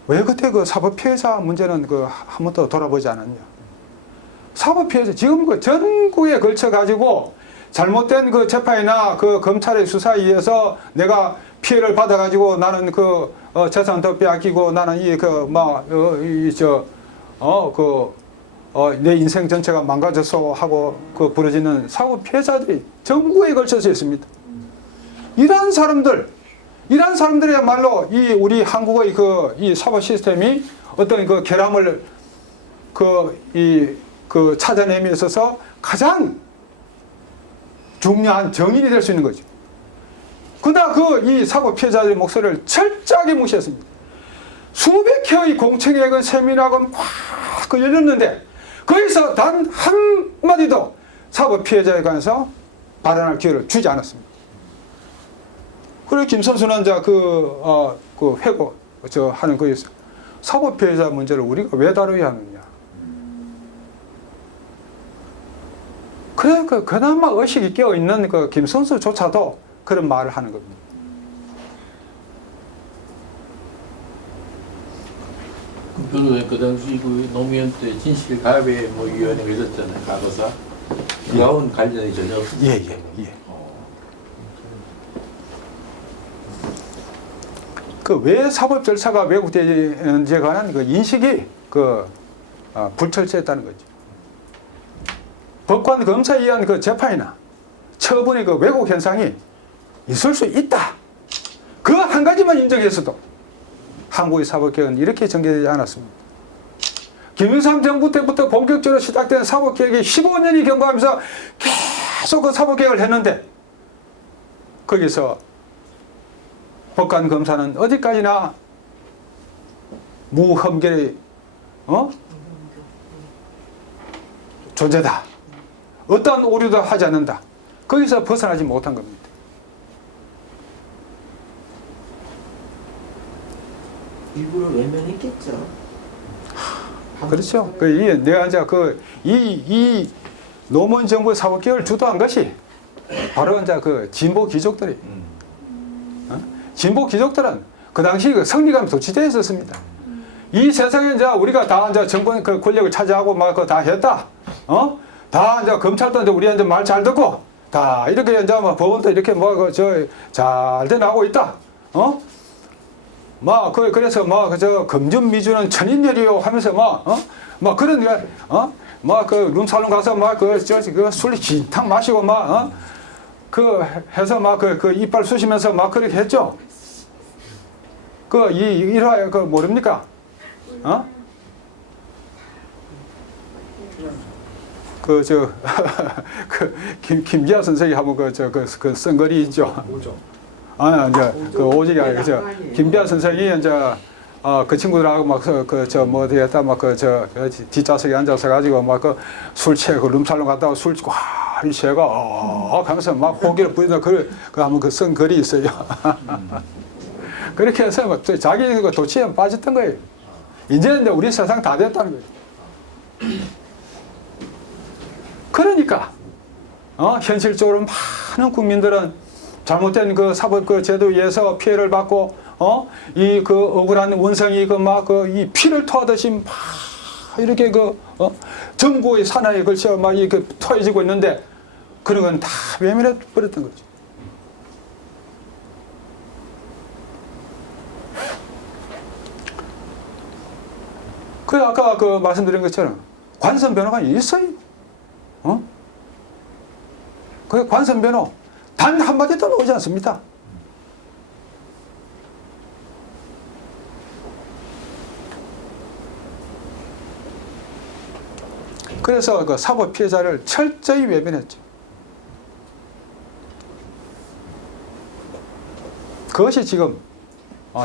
왜 그때 사법 피해자 문제는 한 번도 돌아보지 않았냐? 사법 피해자 지금 전국에 걸쳐 가지고 잘못된 재판이나 검찰의 수사에 의해서 내가 피해를 받아가지고 나는 재산도 빼앗기고 나는 내 인생 전체가 망가졌어 하고 그 부러지는 사고 피해자들이 전국에 걸쳐서 있습니다. 이러한 사람들이야말로 이 우리 한국의 이 사법 시스템이 어떤 그 결함을 찾아내미에 있어서 가장 중요한 정인이 될 수 있는 거죠. 그러나 이 사고 피해자들의 목소리를 철저하게 무시했습니다. 수백 회의 공청회건 세미나건 꽉 열렸는데 거기서 단 한마디도 사고 피해자에 관해서 발언할 기회를 주지 않았습니다. 그리고 김선수는 이제 하는 거에서 사고 피해자 문제를 우리가 왜 다루어야 하느냐. 그래, 그나마 의식이 깨어있는 김선수조차도 그런 말을 하는 겁니다. 그 변호사님 그 당시 그 노무현 때 진실 가압에 뭐 위원회가 있었잖아요. 가거사. 그하고는 관련이 전혀 없습니다. 예. 왜 사법 절차가 왜곡되는지에 관한 인식이 불철저했다는 거죠. 법관 검사에 의한 재판이나 처분의 왜곡 현상이 있을 수 있다. 그 한 가지만 인정했어도 한국의 사법개혁은 이렇게 전개되지 않았습니다. 김영삼 정부 때부터 본격적으로 시작된 사법개혁이 15년이 경과하면서 계속 사법개혁을 했는데 거기서 법관 검사는 어디까지나 무흠결의 존재다. 어떠한 오류도 하지 않는다. 거기서 벗어나지 못한 겁니다. 일부러 외면했겠죠. 그렇죠. 내가 이제 이 노무현 정부의 사법개혁을 주도한 것이 바로 이제 진보 귀족들이. 진보 귀족들은 그 당시 성리감이 도취되어 있었습니다. 이 세상에 이제 우리가 다 이제 정권 권력을 차지하고 다 했다. 다 이제 검찰도 이제 우리한테 말 잘 듣고 다 이렇게 이제 법원도 이렇게 잘 돼나가고 있다. 그래서 금준 미주는 천인열이요 하면서 그런 룸살롱 가서 술 진탕 마시고 해서 이빨 쑤시면서 그렇게 했죠. 일화 모릅니까? 김기아 선생이 한번 선거리 있죠. 이제 오직이 아니죠. 김비아 선생이 이제 그 친구들하고 뒷좌석에 앉아서 가지고 술 취해 룸살롱 갔다가 술 취해가 하면서 호기를 부리다 하면 선거리 있어요. 그렇게 해서 자기 도취에 빠졌던 거예요. 이제는 우리 세상 다 됐다는 거예요. 그러니까 현실적으로 많은 국민들은 잘못된 사법 제도에 의해서 피해를 받고 억울한 원성이 이 피를 토하듯이 이렇게 정부의 산하에 걸쳐 이렇게 토해지고 있는데 그런 건 다 외면해 버렸던 거죠. 아까 말씀드린 것처럼 관선 변호관이 있어요. 관선 변호 단 한마디도 나오지 않습니다. 그래서 사법 피해자를 철저히 외면했죠. 그것이 지금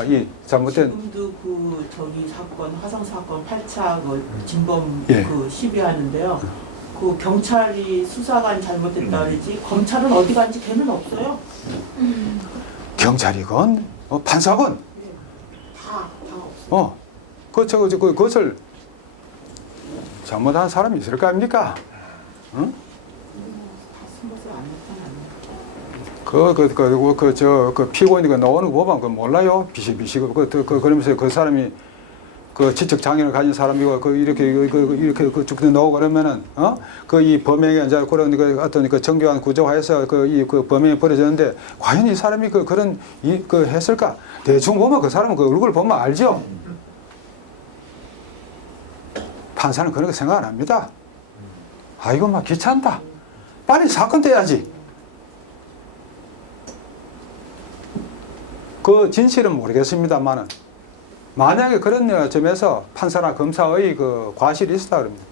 이 잘못된 지금도 사건 화성 사건 8차 진범 예. 시비하는데요. 경찰이 수사관이 잘못됐다 그러지 검찰은 어디 간지 걔는 없어요. 경찰이건 판사건 다 없어. 그것을 잘못한 사람이 있을 거 아닙니까? 응? 다 숨어서 안 나타나네. 피고인이 나오는 거 보면 몰라요. 비시비시 그러면서 그 사람이 그 지적 장애를 가진 사람이고 그 이렇게 쭉 나오고 그러면은 그 이 범행에 이제 그런 그 어떤 그 정교한 구조화에서 그 범행이 벌어졌는데 과연 이 사람이 그런 그 했을까? 대충 보면 그 사람은 그 얼굴 보면 알죠. 판사는 그런 거 생각 안 합니다. 아 이거 막 귀찮다. 빨리 사건 떼야지. 그 진실은 모르겠습니다만은. 만약에 그런 점에서 판사나 검사의 그 과실이 있었다 그럽니다.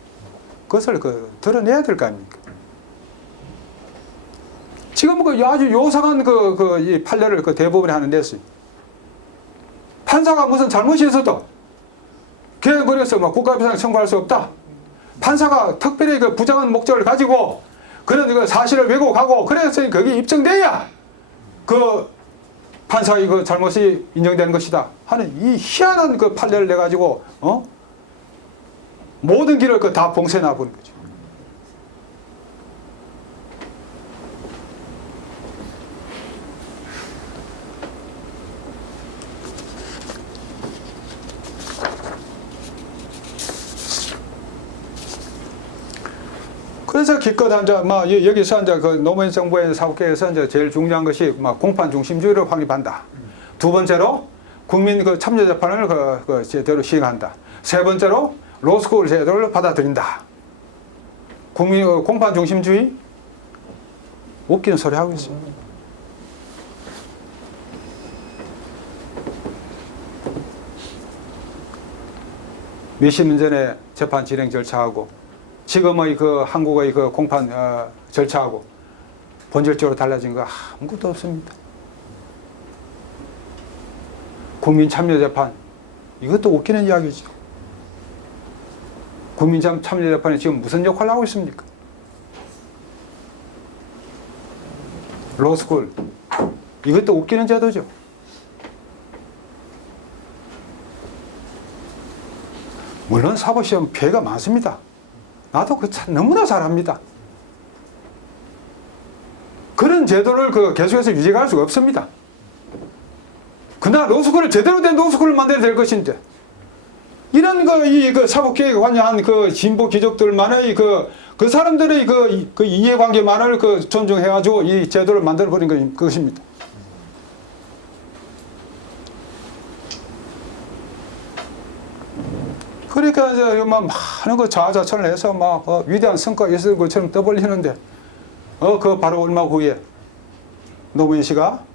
그것을 드러내야 될 거 아닙니까? 지금 그 아주 요상한 이 판례를 그 대법원에 하는 데서 판사가 무슨 잘못이 있어도 개헌거리에서 막 국가배상 청구할 수 없다. 판사가 특별히 그 부당한 목적을 가지고 그런 그 사실을 왜곡하고 그래서 거기 입증돼야 그 판사의 그 잘못이 인정되는 것이다 하는 이 희한한 그 판례를 내 가지고 모든 길을 다 봉쇄해 놔버린 거죠. 그래서 기껏 이제 여기서 이제 그 노무현 정부의 사법개혁에서 이제 제일 중요한 것이 공판 중심주의를 확립한다. 두 번째로 국민 그 참여 재판을 그 제대로 시행한다. 세 번째로 로스쿨 제도를 받아들인다. 국민 공판 중심주의 웃기는 소리 하고 있어요. 몇십 년 전에 재판 진행 절차하고 지금의 그 한국의 그 공판 절차하고 본질적으로 달라진 거 아무것도 없습니다. 국민 참여 재판 이것도 웃기는 이야기죠. 국민 참여 재판이 지금 무슨 역할을 하고 있습니까? 로스쿨 이것도 웃기는 제도죠. 물론 사법시험 피해가 많습니다. 나도 너무나 잘합니다. 그런 제도를 계속해서 유지할 수가 없습니다. 그러나 로스쿨을 제대로 된 로스쿨을 만들어야 될 것인데, 이런 그 사법개혁에 관여한 그 진보 귀족들만의 그 사람들의 그 이해관계만을 존중해가지고 이 제도를 만들어버린 것입니다. 그러니까 이제 많은 거 자아자찬을 해서 위대한 성과가 있을 것처럼 떠벌리는데, 그 바로 얼마 후에 노무현 씨가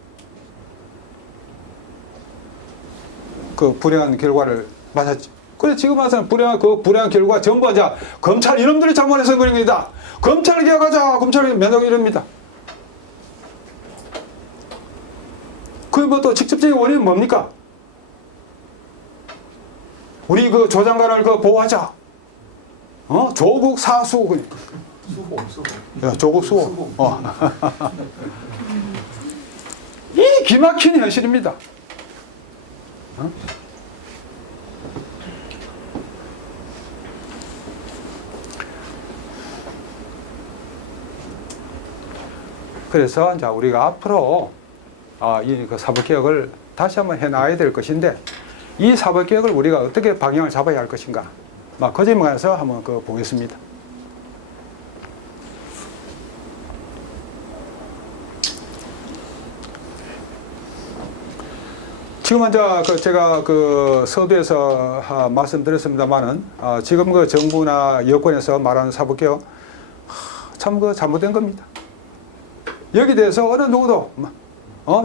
그 불행한 결과를 맞았죠. 그래 지금 와서는 불행한 결과 전부 이제 검찰 이놈들이 잘못해서 그런 겁니다. 검찰 개혁하자, 검찰 면허 이럽니다. 그 또 직접적인 원인은 뭡니까? 우리 그 조장관을 보호하자. 조국 사수. 수고. 야, 조국 수호. 이 기막힌 현실입니다. 그래서 이제 우리가 앞으로 이 사법개혁을 다시 한번 해나가야 될 것인데, 이 사법개혁을 우리가 어떻게 방향을 잡아야 할 것인가, 그 점에 관해서 한번 보겠습니다. 지금 이제 제가 서두에서 말씀드렸습니다만은, 지금 정부나 여권에서 말하는 사법개혁 참 잘못된 겁니다. 여기 대해서 어느 누구도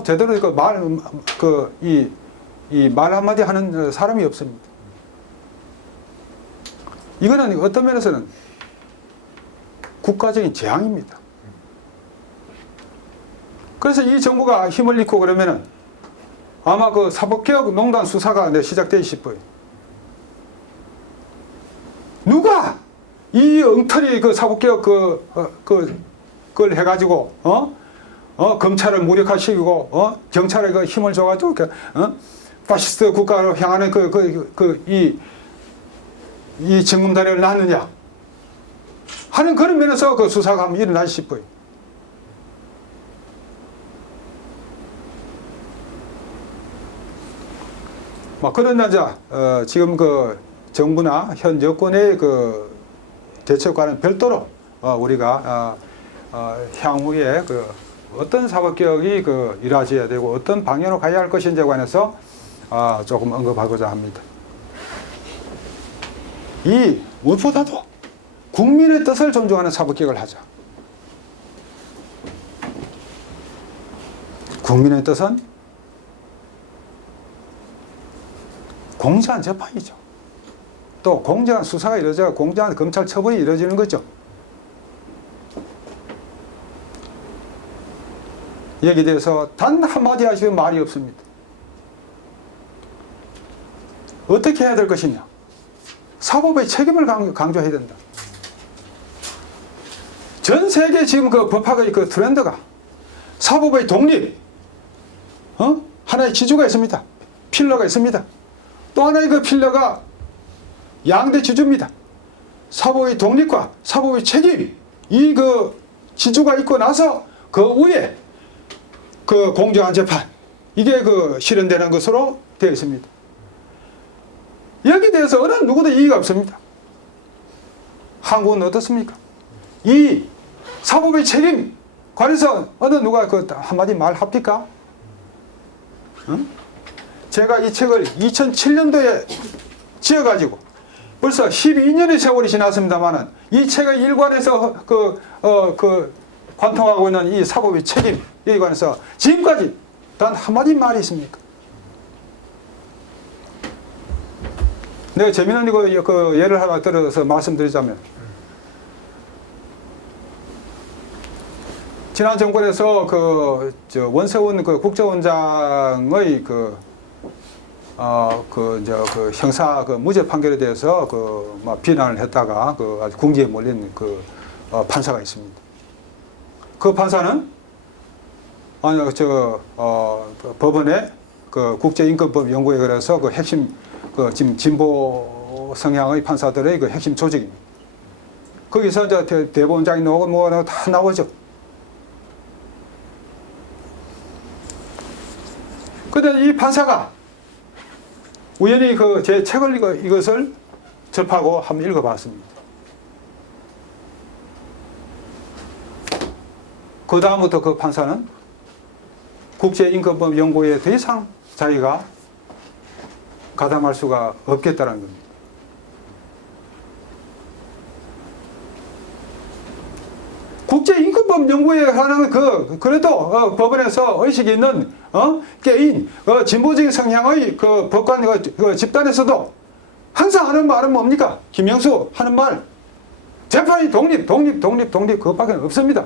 제대로 말 한마디 하는 사람이 없습니다. 이거는 어떤 면에서는 국가적인 재앙입니다. 그래서 이 정부가 힘을 잃고 그러면은 아마 사법개혁 농단 수사가 시작되기 싶어요. 누가 이 엉터리 사법개혁 그걸 해가지고 검찰을 무력화시키고 경찰에 힘을 줘가지고 파시스트 국가로 향하는 이 정금다리를 낳느냐 하는 그런 면에서 수사가 한번 일어나지 싶어요. 그러나 이제 지금 그 정부나 현 여권의 그 대책과는 별도로 우리가 향후에 그 어떤 사법개혁이 그 이루어져야 되고 어떤 방향으로 가야 할 것인지에 관해서 조금 언급하고자 합니다. 이 무엇보다도 국민의 뜻을 존중하는 사법개혁을 하자. 국민의 뜻은 공정한 재판이죠. 또 공정한 수사가 이루어져 공정한 검찰 처벌이 이루어지는 거죠. 여기에 대해서 단 한마디 하시는 말이 없습니다. 어떻게 해야 될 것이냐. 사법의 책임을 강조해야 된다. 전 세계 지금 그 법학의 그 트렌드가 사법의 독립, 하나의 지주가 있습니다. 필러가 있습니다. 또 하나의 그 필러가 양대 지주입니다. 사법의 독립과 사법의 책임, 이 그 지주가 있고 나서 그 위에 그 공정한 재판, 이게 그 실현되는 것으로 되어 있습니다. 여기에 대해서 어느 누구도 이의가 없습니다. 한국은 어떻습니까? 이 사법의 책임 관해서 어느 누가 그 한마디 말합니까? 제가 이 책을 2007년도에 지어가지고 벌써 12년의 세월이 지났습니다만은 이 책의 일관에서 관통하고 있는 이 사법의 책임, 여기에 관해서 지금까지 단 한마디 말이 있습니까? 내가 재미난 그 예를 하나 들어서 말씀드리자면, 지난 정권에서 원세훈 그 국정원장의 형사 무죄 판결에 대해서 비난을 했다가 아주 궁지에 몰린 판사가 있습니다. 그 판사는 법원의 국제인권법 연구에 그래서 핵심 지금 진보 성향의 판사들의 핵심 조직입니다. 거기서 이제 대법원장이 나오고 뭐 다 나오죠. 근데 이 판사가 우연히 제 책을 이것을 접하고 한번 읽어봤습니다. 그 다음부터 그 판사는 국제인권법 연구에 더 이상 자기가 가담할 수가 없겠다는 겁니다. 국제인권법 연구에 하는 그래도 법원에서 의식이 있는 개인 진보적인 성향의 법관 집단에서도 항상 하는 말은 뭡니까? 김영수 하는 말, 재판이 독립 그것밖에 없습니다.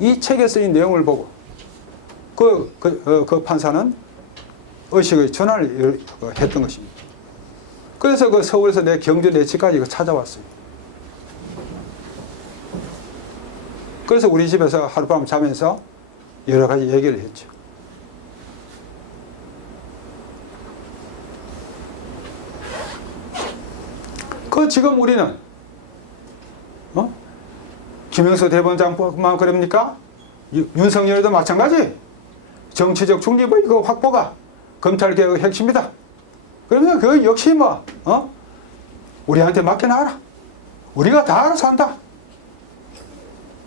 이 책에 쓰인 내용을 보고 그 판사는 의식의 전환을 했던 것입니다. 그래서 서울에서 내 경주 내 집까지 찾아왔어요. 그래서 우리 집에서 하룻밤 자면서 여러 가지 얘기를 했죠. 지금 우리는 김영수 대법원장뿐만 그럽니까? 윤석열도 마찬가지. 정치적 중립의 확보가 검찰개혁의 핵심이다. 그러면 그 역시 우리한테 맡겨놔라. 우리가 다 알아서 한다.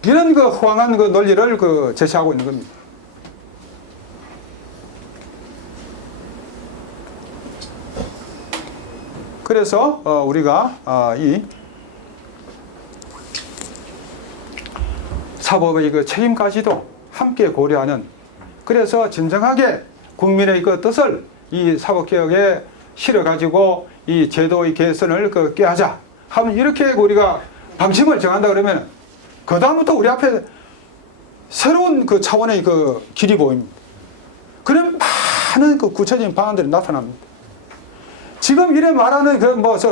이런 호황한 논리를 제시하고 있는 겁니다. 그래서 우리가 이 사법의 책임까지도 함께 고려하는, 그래서 진정하게 국민의 뜻을 이 사법개혁에 실어가지고 이 제도의 개선을 꾀하자 하면, 이렇게 우리가 방침을 정한다 그러면 그 다음부터 우리 앞에 새로운 차원의 길이 보입니다. 그런 많은 구체적인 방안들이 나타납니다. 지금 이래 말하는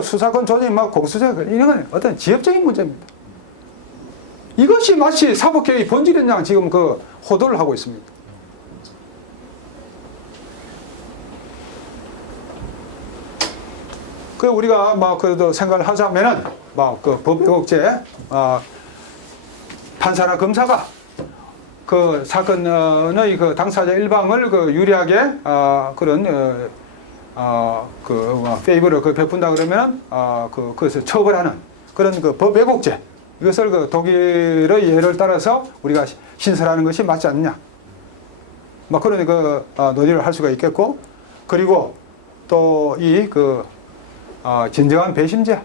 수사권 조정이 공수처 이런 건 어떤 지역적인 문제입니다. 이것이 마치 사법개혁의 본질인 양 지금 호도를 하고 있습니다. 우리가 그래도 생각을 하자면은 법의 억제 판사나 검사가 그 사건의 그 당사자 일방을 그 유리하게 그런 페이버를 그 베푼다 그러면 그것을 처벌하는 그런 그 법 왜곡죄, 이것을 그 독일의 예를 따라서 우리가 신설하는 것이 맞지 않느냐, 막 그런 그 논의를 할 수가 있겠고, 그리고 또 이 그 진정한 배심자,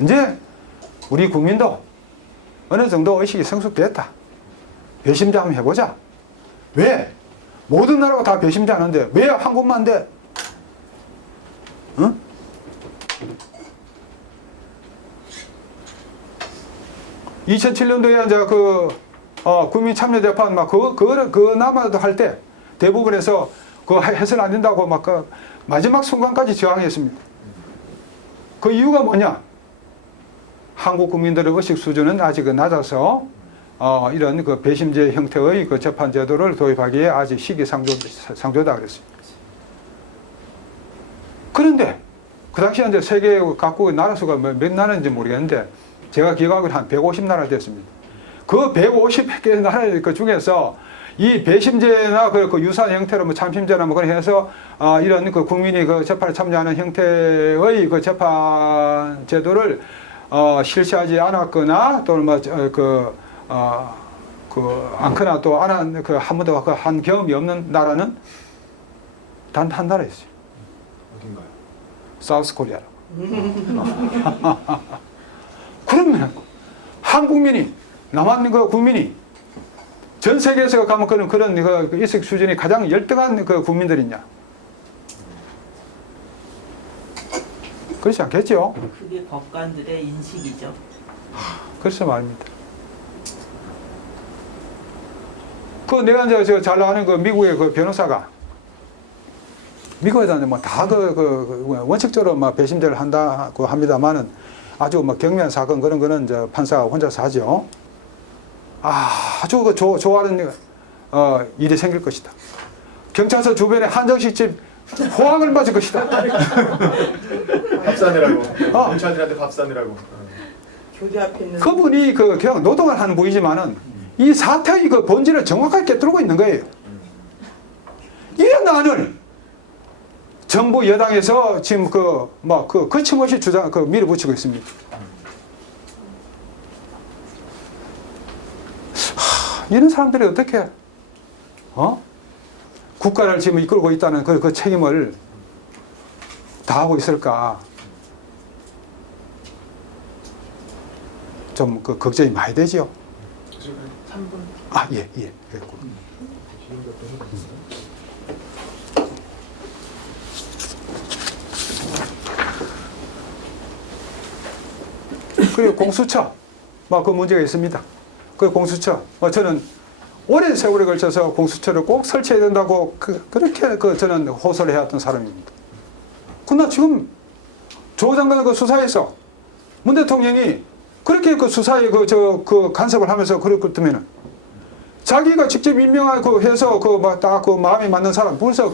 이제 우리 국민도 어느 정도 의식이 성숙됐다. 배심자 한번 해보자. 왜? 모든 나라가 다 배심자 하는데 왜 한국만 돼? 응? 2007년도에 이제 그 국민참여재판 막 그 남아도 할 때 대부분에서 그 해서는 안 된다고 막 그 마지막 순간까지 저항했습니다. 그 이유가 뭐냐? 한국 국민들의 의식 수준은 아직 낮아서 이런 그 배심제 형태의 그 재판 제도를 도입하기에 아직 시기상조다 그랬습니다. 그런데 그 당시에 이제 세계 각국의 나라 수가 몇 나라인지 모르겠는데 제가 기억하기로 한 150나라 됐습니다. 그 150개 나라 그 중에서 이 배심제나 그 유사한 형태로 뭐 참심제나 뭐 그런 해서 이런 그 국민이 그 재판에 참여하는 형태의 그 재판 제도를 실시하지 않았거나 또는 않거나 또 한 번도 한 경험이 없는 나라는 단 한 나라 있어요. 어딘가요? 사우스 코리아라고. 그러면 한 국민이, 남한 그 국민이 전 세계에서 가면 그런 그 의식 수준이 가장 열등한 그 국민들이냐? 그렇지 않겠죠? 그게 법관들의 인식이죠. 그래서 말입니다. 내가 이제 잘 아는 그 미국의 그 변호사가 미국에다 뭐다 원칙적으로 막 배심제를 한다고 합니다만은 아주 뭐 경미한 사건 그런 거는 이제 판사가 혼자서 하죠. 아주 좋아하는 일이 생길 것이다. 경찰서 주변에 한정식집 호황을 맞을 것이다. 밥 사느라고. 경찰들한테 밥 사느라고. 교대 앞에 있는 그분이 그냥 노동을 하는 분이지만은 이 사태의 그 본질을 정확하게 꿰뚫고 있는 거예요. 이런 안을 정부 여당에서 지금 거침없이 밀어붙이고 있습니다. 이런 사람들이 어떻게 국가를 지금 이끌고 있다는 그 책임을 다하고 있을까? 좀 걱정이 많이 되죠. 3분. 예. 그랬고. 그리고 공수처, 그 문제가 있습니다. 그 공수처, 저는 오랜 세월에 걸쳐서 공수처를 꼭 설치해야 된다고 그렇게 저는 호소를 해왔던 사람입니다. 그러나 지금 조 장관 그 수사에서 문 대통령이 그렇게 그 수사에 간섭을 하면서 그렇다면은 자기가 직접 임명하고 해서 딱 마음에 맞는 사람, 벌써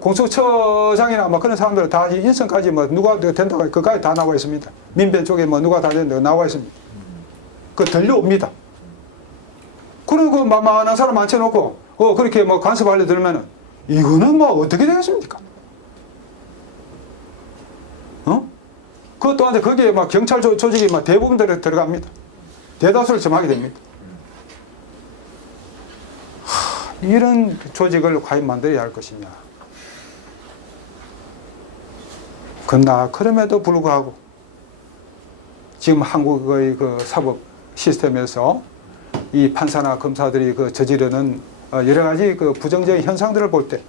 공수처장이나 그런 사람들 다 인선까지 누가 된다고 그까지 다 나와 있습니다. 민변 쪽에 누가 다 된다고 나와 있습니다. 들려옵니다. 그리고 만만한 사람 앉혀놓고 그렇게 간섭하려 들면은 이거는 어떻게 되겠습니까? 그것 또한 거기에 경찰 조직이 대부분 들어갑니다. 대다수를 점하게 됩니다. 이런 조직을 과연 만들어야 할 것이냐. 그러나 그럼에도 불구하고 지금 한국의 사법 시스템에서 이 판사나 검사들이 저지르는 여러 가지 부정적인 현상들을 볼 때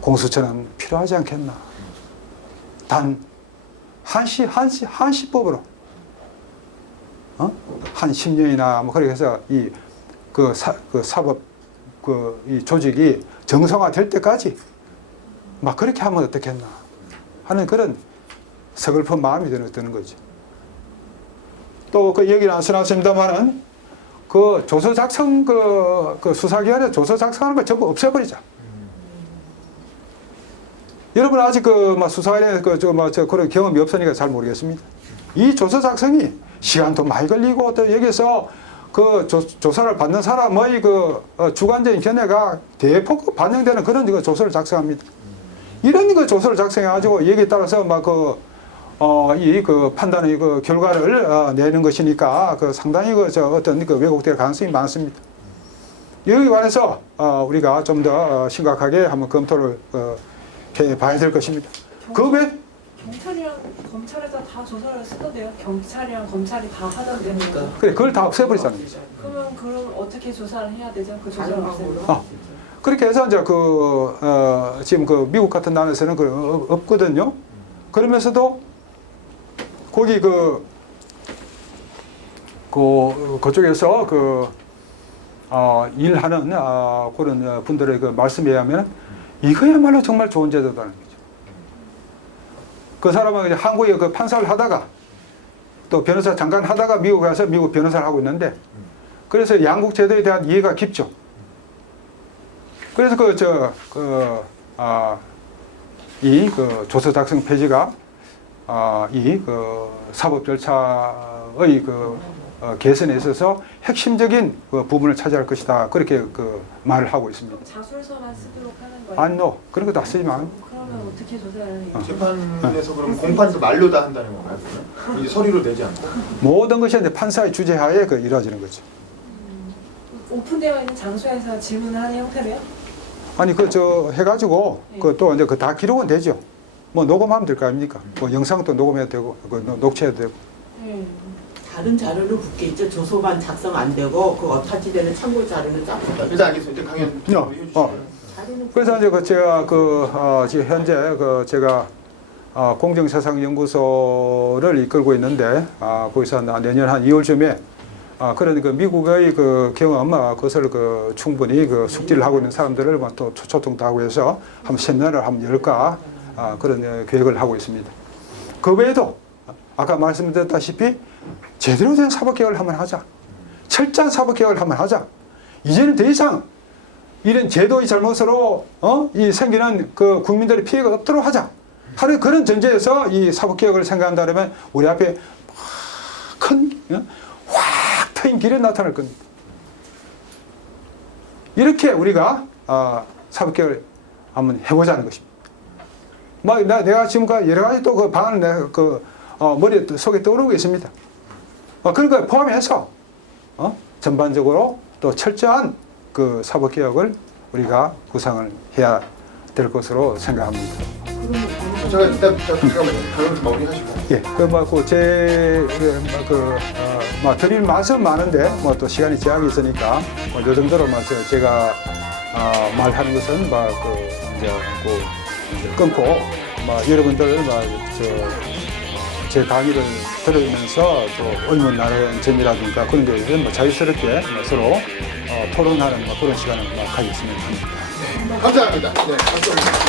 공수처는 필요하지 않겠나. 단 한시법으로 한 10년이나 그렇게 해서 사법 이 조직이 정상화될 때까지 그렇게 하면 어떻겠나 하는 그런 서글픈 마음이 드는 거죠. 또 얘기는 안 써놨습니다만은 조서 작성 수사기관에 조서 작성하는 걸 전부 없애버리자. 여러분 아직 수사관에 그런 경험이 없으니까 잘 모르겠습니다. 이 조서 작성이 시간도 많이 걸리고 또 여기서 그 조사를 받는 사람의 그 주관적인 견해가 대폭 반영되는 그런 그 조서를 작성합니다. 이런 그 조서를 작성해가지고 여기에 따라서 막 이 그 판단의 그 결과를 내는 것이니까 그 상당히 그 어떤 그 왜곡될 가능성이 많습니다. 여기 관해서 우리가 좀 더 심각하게 한번 검토를 해봐야 될 것입니다. 그 외 경찰이랑 검찰에서 다 조사를 쓰던데요. 경찰이랑 검찰이 다 하던데. 그래 그걸 다 없애버리자는 거죠. 그럼 어떻게 조사를 해야 되죠? 그 조사를 다른 없애면. 방법으로. 그렇게 해서 이제 지금 그 미국 같은 나라에서는 그 없거든요. 그러면서도 거기 그쪽에서 일하는 그런 분들의 그 말씀에 의하면 이거야말로 정말 좋은 제도다는 거죠. 그 사람은 이제 한국에 그 판사를 하다가 또 변호사 잠깐 하다가 미국에 가서 미국 변호사를 하고 있는데 그래서 양국 제도에 대한 이해가 깊죠. 그래서 이 조서 작성 폐지가 이 사법 절차의 개선에 있어서 핵심적인 부분을 차지할 것이다. 그렇게 말을 하고 있습니다. 그럼 자술서만 쓰도록 하는 거예요? 아니요. 그런 거 다 쓰지 마. 그러면 어떻게 조사를 해요? 재판에서 그럼 공판도 말로 다 한다는 건가요? 그러면? 이제 서류로 내지 않고? 모든 것이 이제 판사의 주재하에 이루어지는 거죠. 오픈되어 있는 장소에서 질문을 하는 형태로요? 아니 해가지고 또 이제 다 기록은 되죠. 뭐 녹음하면 될 거 아닙니까? 뭐 영상도 녹음해도 되고 녹취해도 되고. 다른 자료는 붙게 있죠. 조서만 작성 안 되고 그 어타치되는 참고 자료는 쫙 붙어 있죠. 일단 알겠습니다. 이제 강연 해주시죠. 자료는 그래서 이제 제가 지금 현재 제가 공정세상연구소를 이끌고 있는데 거기서 내년 한 2월쯤에 그런 미국의 경험 그것을 충분히 숙지를 하고 있는 사람들을 또 초청도 하고 해서 한번 세미나를 한번 열까 그런 계획을 하고 있습니다. 그 외에도 아까 말씀드렸다시피 제대로 된 사법개혁을 한번 하자. 철저한 사법개혁을 한번 하자. 이제는 더 이상 이런 제도의 잘못으로 이 생기는 국민들의 피해가 없도록 하자. 하는 그런 전제에서 이 사법개혁을 생각한다면 우리 앞에 큰 확 트인 길이 나타날 겁니다. 이렇게 우리가 사법개혁을 한번 해보자는 것입니다. 내가 지금까지 여러 가지 또 방안을 머리 속에 떠오르고 있습니다. 그런 걸 포함해서 전반적으로 또 철저한 사법개혁을 우리가 구상을 해야 될 것으로 생각합니다. 제가 일단 잠깐만요. 강연 마무리하시고. 예, 드릴 말씀 많은데 또 시간이 제약이 있으니까 요 정도로 제가 말하는 것은 이제 끊고 여러분들 제 강의를 들으면서 또 의문 나누는 점이라든가 그런 게 있으면 자유스럽게 서로 토론하는 그런 시간을 가졌으면 합니다. 감사합니다. 네, 감사합니다.